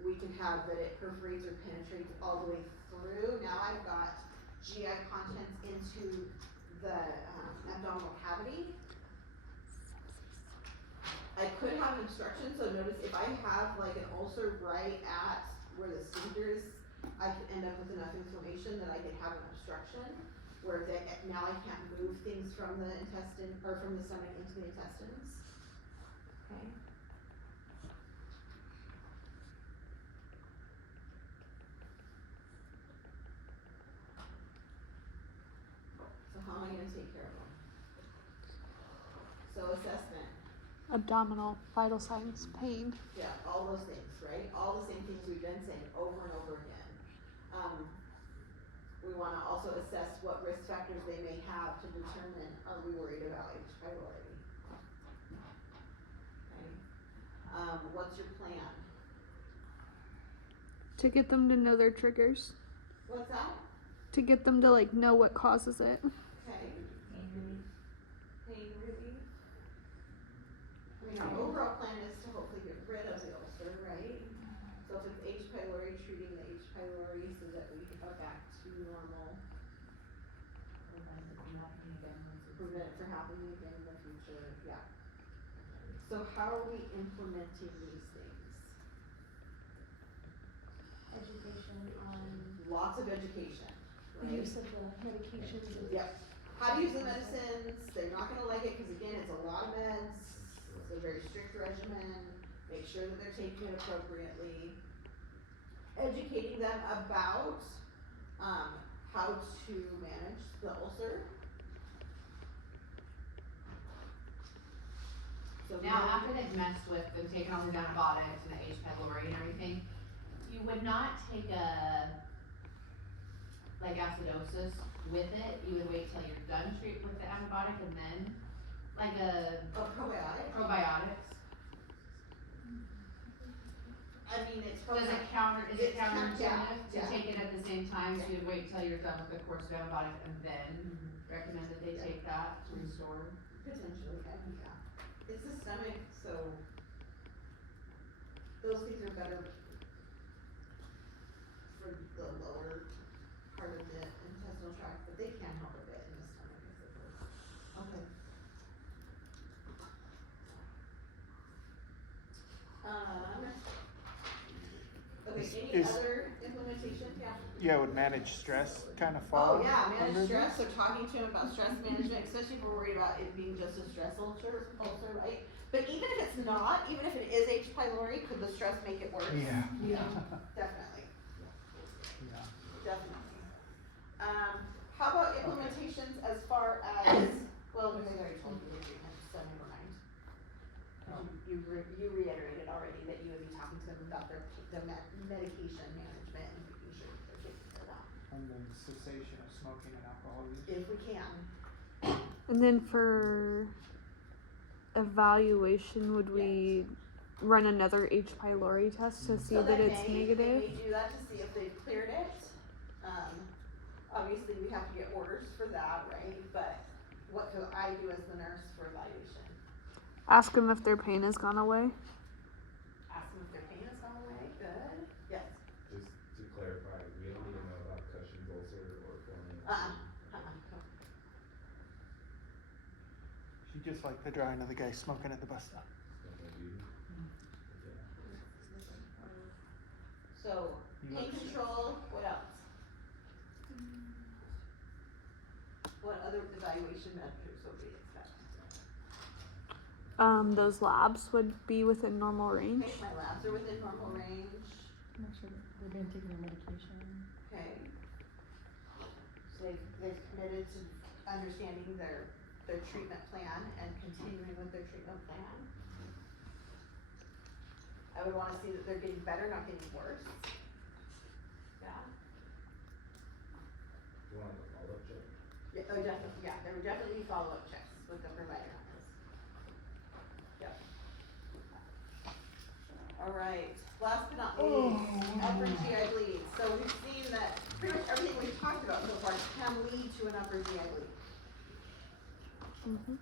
We can have that it perforates or penetrates all the way through. Now I've got GI contents into the abdominal cavity. I could have an obstruction, so notice if I have like an ulcer right at where the sphincter is, I could end up with enough inflammation that I could have an obstruction, where now I can't move things from the intestine, or from the stomach into the intestines. Okay. So how am I gonna take care of them? So assessment. Abdominal, vital signs, pain. Yeah, all those things, right? All the same things we've been saying over and over again. We wanna also assess what risk factors they may have to determine, are we worried about H. pylori? Okay. What's your plan? To get them to know their triggers. What's that? To get them to like know what causes it. Okay. Pain relief. I mean, our overall plan is to hopefully get rid of the ulcer, right? So if it's H. pylori, treating the H. pylori so that we are back to normal. Prevent it from happening again in the future, yeah. So how are we implementing these things? Education on Lots of education, the right? use of the medications and Yep. How to use the medicines, they're not gonna like it, cause again, it's a lot of meds, it's a very strict regimen, make sure that they're taking it appropriately. Educating them about, how to manage the ulcer. So Now, after they've messed with and taken all the antibiotics and the H. pylori and everything, you would not take like acidosis with it. You would wait till you're done treat with the antibiotic and then like A probiotic? probiotics. I mean, it's Does probiotic. it counter, is it It's count- yeah, counterintuitive to yeah. take it at the same time, so you'd wait till you're done with the course of antibiotic and then recommend that they take that to restore? Potentially, yeah. It's the stomach, so those things are better for the lower part of the intestinal tract, but they can help a bit in the stomach if it hurts. Okay. Okay, any Is- other implementation? Yeah. Yeah, would manage stress kind of fall? Oh, yeah, under manage this? stress, so talking to him about stress management, especially if we're worried about it being just a stress ulcer, right? But even if it's not, even if it is H. pylori, could the stress make it worse? Yeah. Definitely, Yeah. definitely. How about implementations as far as, well, I already told you the treatment, so never mind. You reiterated already that you would be talking to them about the medication management and making sure that they're taking care of that. And then cessation of smoking and alcohol use. If we can. And then for evaluation, would we run another H. pylori test to see So that it's they negative? may do that to see if they've cleared it. Obviously we have to get orders for that, right? But what could I do as the nurse for evaluation? Ask them if their pain has gone away. Ask them if their pain has gone away, good. Yes. Just to clarify, we don't even know about Cushing's ulcer or Crohn's. She just like the drawing of the guy smoking at the bus stop. So, You pain like control, what else? What other evaluation measures would we expect? Those labs would be within normal range. Okay, my labs are within normal range, Make sure that they've been taking their medication. okay. So they've committed to understanding their treatment plan and continuing with their treatment plan. I would wanna see that they're getting better, not getting worse. Yeah. You want a follow-up check? Yeah, oh, definitely, yeah, there would definitely be follow-up checks with the provider on this. Yep. Alright, last but not least, upper GI bleed. So we've seen that pretty much everything we've talked about so far can lead to an upper GI bleed. Mm-hmm.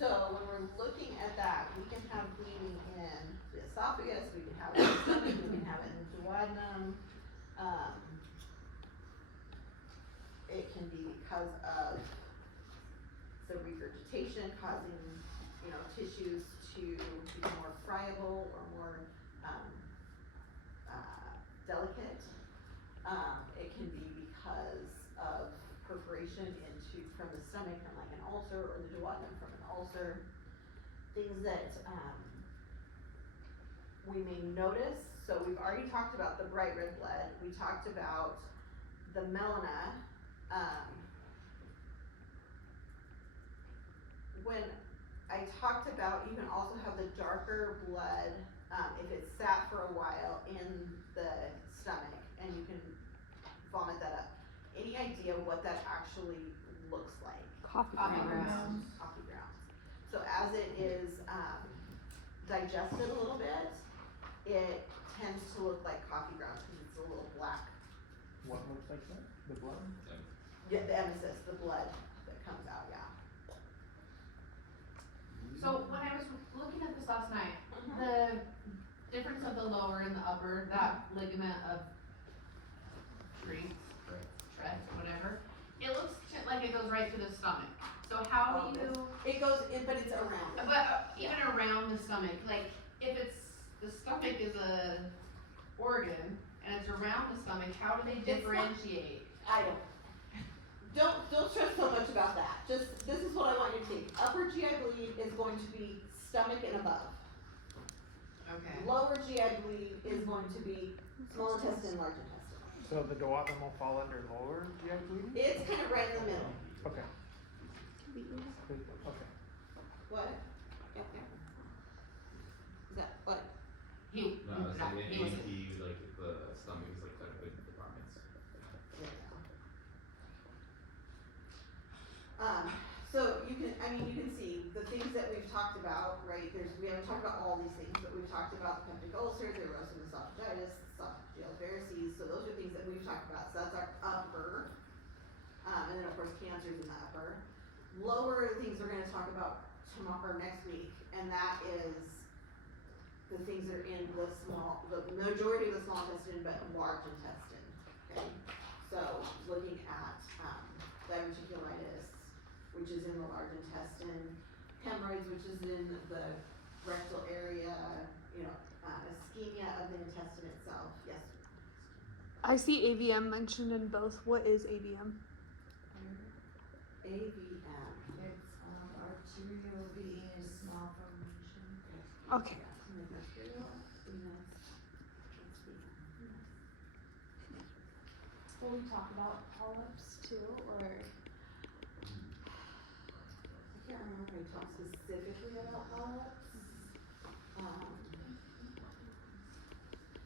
So when we're looking at that, we can have bleeding in the esophagus, we can have it in the stomach, we can have it in the duodenum. It can be because of the regurgitation causing, tissues to become more friable or more, delicate. It can be because of perforation from the stomach from like an ulcer, or the duodenum from an ulcer. Things that, we may notice, so we've already talked about the bright red blood, we talked about the melena. When I talked about, you can also have the darker blood, if it's sat for a while in the stomach, and you can vomit that up. Any idea what that actually looks like? Coffee Coffee grounds. grounds. Coffee grounds. So as it is, digested a little bit, it tends to look like coffee grounds, cause it's a little black. What looks like that? The blood? Yeah, the emesis, the blood that comes out, yeah. So when I was looking at this last night, the difference of the lower and the upper, that ligament of Trex, whatever, it looks like it goes right through the stomach. So how do you, It goes in, but it's around it. but even around the stomach, like if the stomach is a organ and it's around the stomach, how do they It's not- differentiate? I don't stress so much about that. Just, this is what I want you to think. Upper GI bleed is going to be stomach and above. Okay. Lower GI bleed is going to be small intestine, large intestine. So the duodenum will fall under lower GI bleeding? It's kind of right in the middle. Okay. Okay. What? talked about, right, we haven't talked about all these things, but we've talked about the peptic ulcer, the erosive esophagitis, esophageal varices, so those are things that we've talked about, so that's our upper. And then of course cancer's in the upper. Lower things we're gonna talk about tomorrow or next week, and that is the things that are in the majority of the small intestine, but large intestine, okay? So looking at, diverticulitis, which is in the large intestine, hemorrhoids, which is in the rectal area, ischemia of the intestine itself, yes. I see AVM mentioned in both. What is AVM? AVM. It's, arteriovenous malformation. Okay. Will we talk about polyps too, or? I can't remember if I talked specifically about polyps.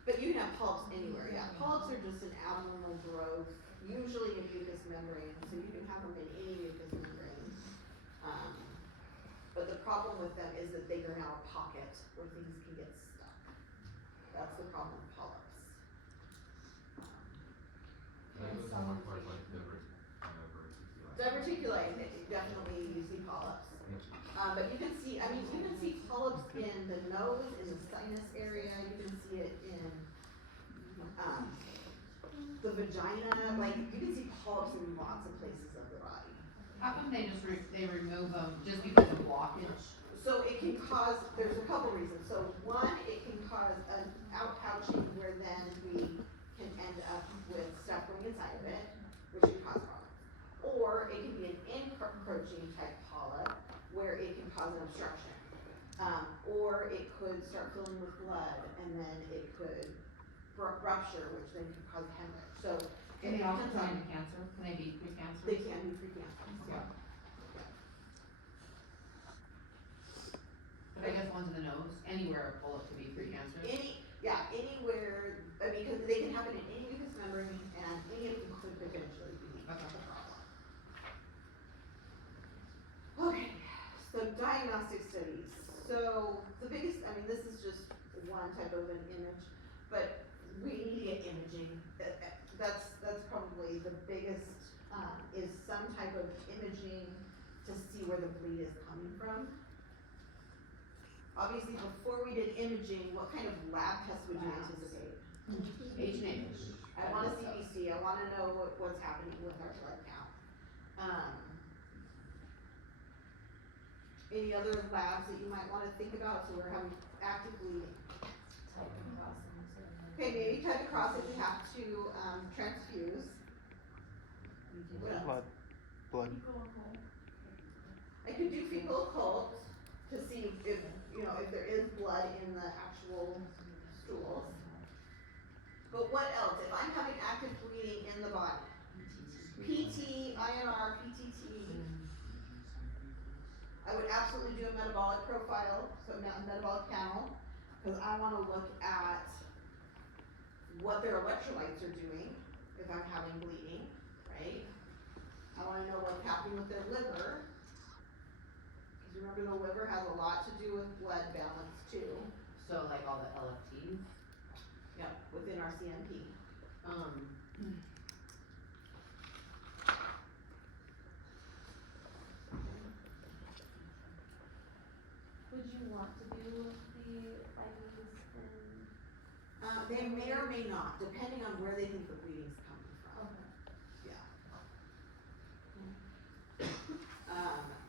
But you can have polyps anywhere, yeah. Polyps are just an abnormal growth, usually in mucous membrane, so you can have them in any mucous membrane. But the problem with them is that they are now a pocket where things can get stuck. That's the problem with polyps. Diverticuli, definitely you see polyps. But you can see polyps in the nose, in the sinus area, you can see it in, the vagina, like, you can see polyps in lots of places of the body. How come they just they remove them just because of blockage? So it can cause, there's a couple reasons. So one, it can cause an outpouching where then we can end up with stuff going inside of it, which can cause problems. Or it can be an encroaching type polyp where it can cause an obstruction. Or it could start filling with blood and then it could rupture, which then could cause hemorrhage. So Can they also turn into cancer? Can they be precancerous? they can be precancerous, yeah. But I guess one's in the nose, anywhere a polyp could be precancerous. Anywhere, because they can happen in any mucous membrane and any of them could potentially be a problem. Okay, so diagnostic studies. So the biggest, this is just one type of an image, but we need to get imaging. That's probably the biggest, is some type of imaging to see where the bleed is coming from. Obviously, before we did imaging, what kind of lab tests would you anticipate? H&H. I want a CBC, I wanna know what's happening with our blood count. Any other labs that you might wanna think about, so we're having active bleeding? Okay, maybe type across if we have to, transfuse. What else? Blood. I could do fecal occult to see if there is blood in the actual stools. But what else? If I'm having active bleeding in the body, PT, INR, PTT, I would absolutely do a metabolic profile, so metabolic panel, because I want to look at what their electrolytes are doing if I'm having bleeding, right? I want to know what's happening with their liver. Remember, the liver has a lot to do with blood balance too. So like all the LFTs? Yep, within our CMP. Would you want to do the IVs and? They may or may not, depending on where they think the bleeding's coming from. Okay. Yeah.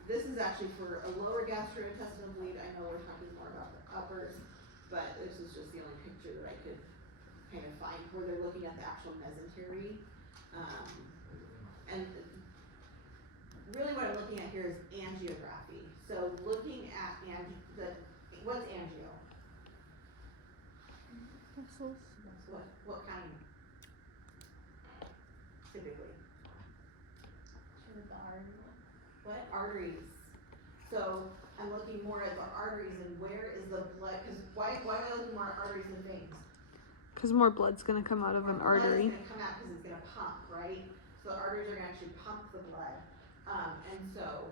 This is actually for a lower gastrointestinal bleed. I know we're talking more about the uppers, but this is just the only picture that I could kind of find where they're looking at the actual mesentery. And really what I'm looking at here is angiography. So looking at what's angio? Vessels. What kind? Typically. With the arm. What? Arteries. So I'm looking more at the arteries and where is the blood, cause why am I looking more at arteries and veins? Cause more blood's gonna come out of an artery. Blood is gonna come out cause it's gonna pump, right? So the arteries are gonna actually pump the blood. And so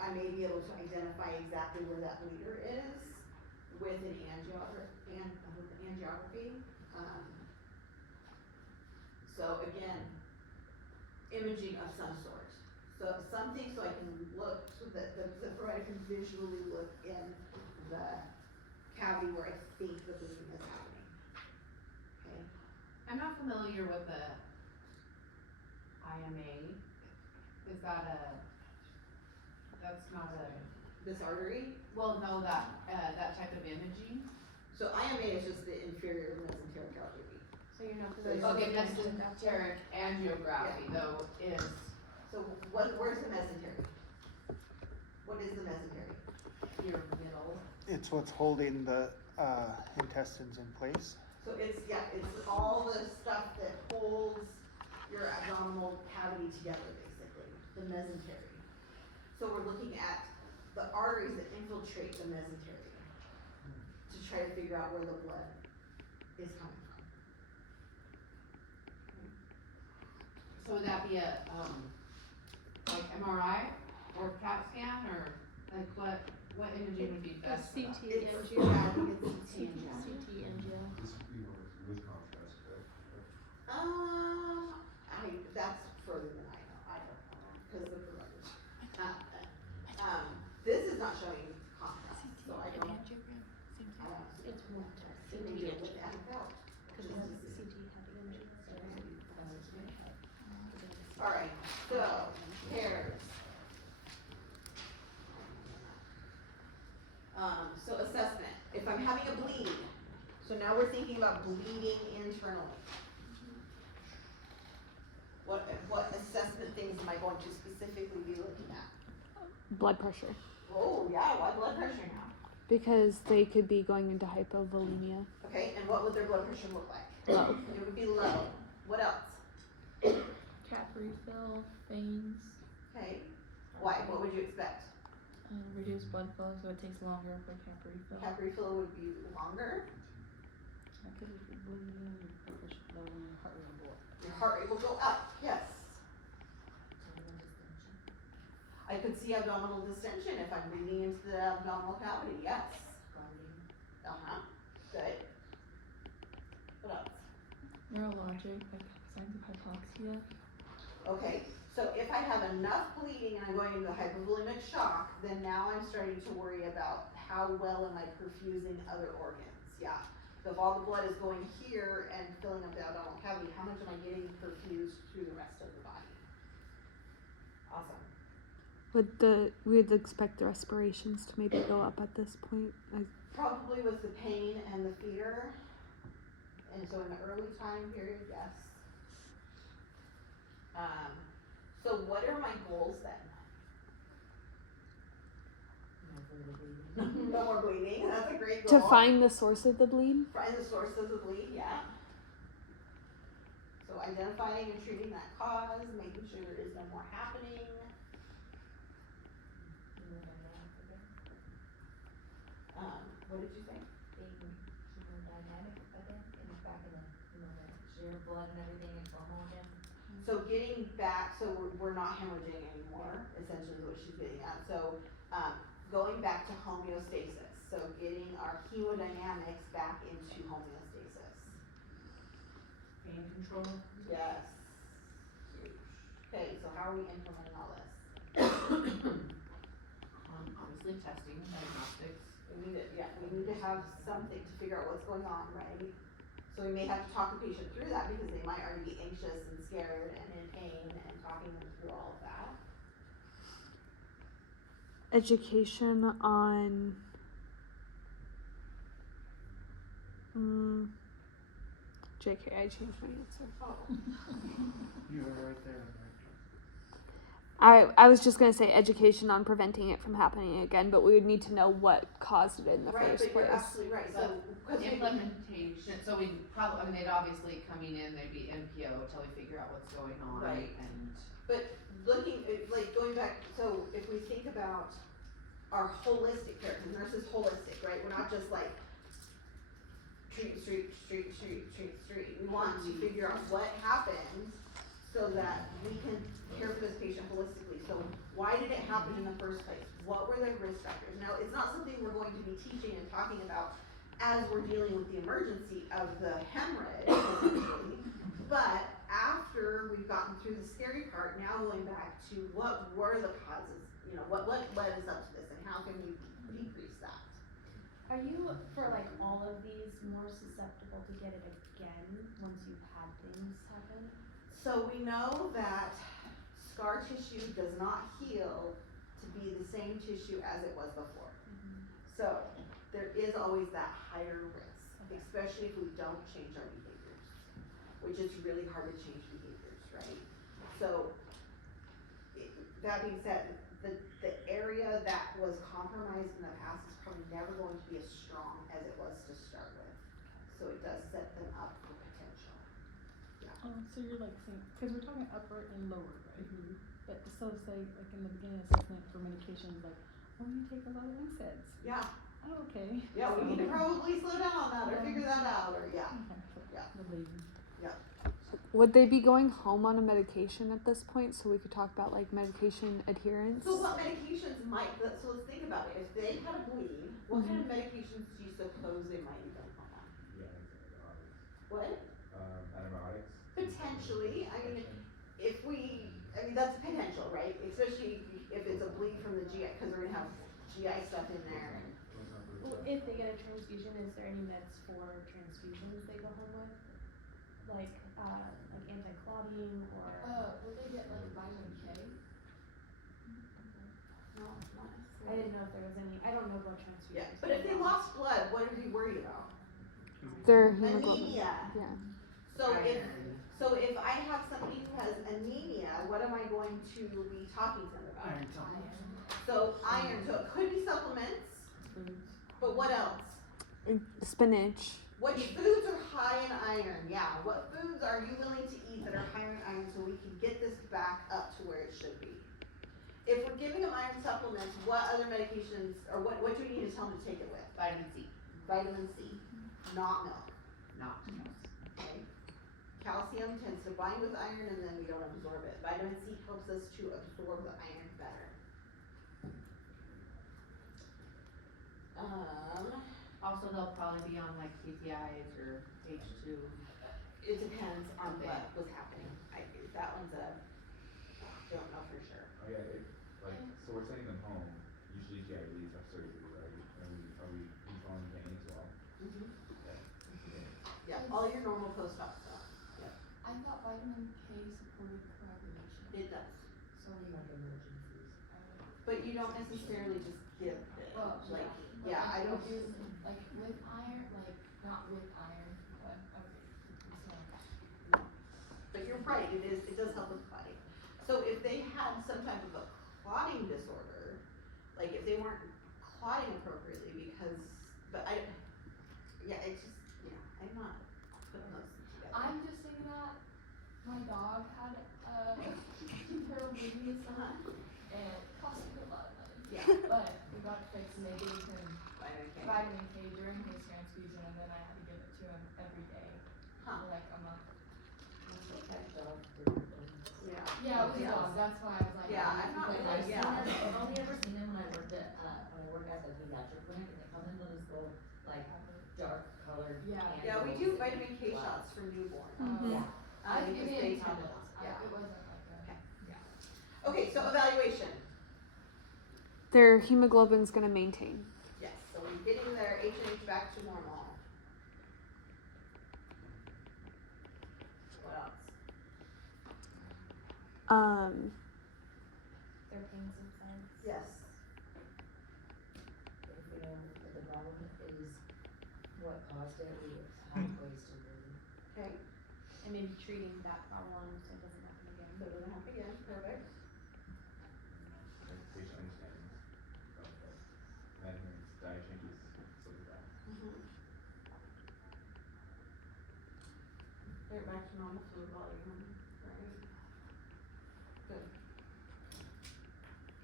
I I may be able to identify exactly where that bleeder is with an angiography. So again, imaging of some sort. So something so I can look, so that the provider can visually look in the cavity where I think the bleeding is happening. Okay. I'm not familiar with the IMA. Is that that's not a, This artery. well, no, that type of imaging? So IMA is just the inferior mesenteric artery. So you're not So it's Okay, familiar mesenteric angiography though is, So where's the mesentery? What is the mesentery? your middle. It's what's holding the intestines in place. So it's all the stuff that holds your abdominal cavity together, basically, the mesentery. So we're looking at the arteries that infiltrate the mesentery to try to figure out where the blood is coming from. So would that be a, like MRI or CAT scan or like what imaging would be best for that? CT It's, angio. yeah, I think it's CT angio. CT angio. This would be with contrast, correct? That's further than I know, because the providers. This is not showing contrast, so I don't. It's one test. Should we do it with and without? Because it has the CT head image. Alright, so, pairs. So assessment, if I'm having a bleed, so now we're thinking about bleeding internally. What assessment things am I going to specifically be looking at? Blood pressure. Oh, yeah, why blood pressure now? Because they could be going into hypovolemia. Okay, and what would their blood pressure look like? Low. It would be low. What else? Cap refill, veins, Okay, why, what would you expect? reduce blood flow so it takes longer for cap refill. Cap refill would be longer, Because if you're bleeding, your blood pressure low and your heart rate will go up. your heart rate will go up, yes. I could see abdominal distension if I'm breathing into the abdominal cavity, yes. Uh-huh, good. What else? Neurologic, like signs of hypoxia. Okay, so if I have enough bleeding and I'm going into hypovolemic shock, then now I'm starting to worry about how well am I perfusing other organs, yeah. So if all the blood is going here and filling up the abdominal cavity, how much am I getting perfused through the rest of the body? Awesome. We'd expect the respirations to maybe go up at this point. Probably with the pain and the fear, and so in the early time period, yes. So what are my goals then? No more bleeding, that's a great goal. To find the source of the bleed. Find the source of the bleed, yeah. So identifying and treating that cause, making sure there is no more happening. What did you say? Hemodynamic again, and back in the, your blood and everything is normal again. So getting back, so we're not hemorrhaging anymore, essentially is what she's getting at. So, going back to homeostasis. So getting our hemodynamics back into homeostasis. Pain control? Yes. Okay, so how are we implementing all this? Obviously testing, diagnostics. We need to have something to figure out what's going on, right? So we may have to talk the patient through that because they might already be anxious and scared and in pain, and talking them through all of that. Education on JK, I changed my answer. You were right there. I was just gonna say education on preventing it from happening again, but we would need to know what caused it in the Right, first but you're place. absolutely right. So, because Implementation, so we probably, I mean, they'd obviously coming in, they'd be NPO till we figure out what's going on Right. and. but looking at, like, going back, so if we think about our holistic care, because nurse is holistic, right? We're not just like treat. We want to figure out what happened so that we can care for this patient holistically. So why did it happen in the first place? What were their risk factors? Now, it's not something we're going to be teaching and talking about as we're dealing with the emergency of the hemorrhage, essentially. But after we've gotten through the scary part, now going back to what were the causes, you know, what led us up to this and how can we decrease that? Are you, for like all of these, more susceptible to get it again once you've had things happen? So we know that scar tissue does not heal to be the same tissue as it was before. So there is always that higher risk, especially if we don't change our behaviors, which is really hard to change behaviors, right? So that being said, the area that was compromised in the past is probably never going to be as strong as it was to start with. So it does set them up for potential. So you're like saying, because we're talking upper and lower, right? But so say like in the beginning assessment for medications, like, oh, you take a lot of NSAIDs. Yeah. Oh, okay. Yeah, we need to probably slow down on that or figure that out or yeah. Okay. Yeah. The lady. Would they be going home on a medication at this point so we could talk about like medication adherence? So what medications might, so let's think about it. If they had a bleed, what kind of medications do you suppose they might be going home on? Yeah, antibiotics. What? Antibiotics. Potentially, I mean, that's a potential, right? Especially if it's a bleed from the GI, because we're gonna have GI stuff in there. Well, if they get a transfusion, is there any meds for transfusions they go home with? Like anti-clotting or? Would they get like vitamin K? No, not I didn't know if there was any, I don't know about transfusions. Yeah, but if they lost blood, what are you worried about? Their hemoglobin. Anemia. Yeah. So if I have somebody who has anemia, what am I going to be talking to them about? Iron supplements. So iron, so it could be supplements, but what else? Spinach. Which foods are high in iron? Yeah, what foods are you willing to eat that are higher in iron so we can get this back up to where it should be? If we're giving them iron supplements, what other medications, or what do we need to tell them to take it with? Vitamin C, Vitamin C, not milk, not okay? Calcium tends to bind with iron and then we don't absorb it. Vitamin C helps us to absorb the iron better. Also, they'll probably be on like PPIs or H2. It depends on what was happening. That one's don't know for sure. Oh yeah, so we're sending them home. Usually GI bleeds have surgery, right? Are we controlling pain as well? Yeah, all your normal post-op stuff. I thought vitamin K supported coagulation. It does. So we like emergencies. But you don't necessarily just give it. Well, Like, yeah, I don't. do like with iron, like not with iron, but okay. So But you're right, it does help with clotting. So if they had some type of a clotting disorder, like if they weren't clotting appropriately I'm not putting those together. I'm just thinking that my dog had her release and it cost me a lot of money. Yeah. But we got it fixed and they gave him vitamin K during his transfusion and then I had to give it to him every day for like a month. Yeah. Yeah, it was a dog, that's why I was like. Yeah, I'm not really, yeah. I've only ever seen them when I worked at the pediatric clinic, and they come in with this little, like, dark colored. Yeah. Yeah, we do vitamin K shots for newborn. Yeah. I Because give they it have 10 those. minutes. Yeah. It wasn't like a. Okay, so evaluation. Their hemoglobin's gonna maintain. Yes, so we're getting their H and H back to normal. What else? Their pain subsides. Yes. If we know that the problem is what caused it, we have ways to really. Okay, And maybe treating that problem so it doesn't happen again. so it doesn't happen again, perfect. Patient understanding. Management, diet changes, stuff like that. They're back to normal fluid volume, right? Good.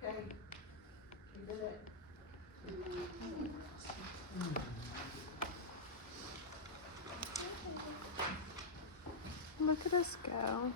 Okay, we did it. Look at us go.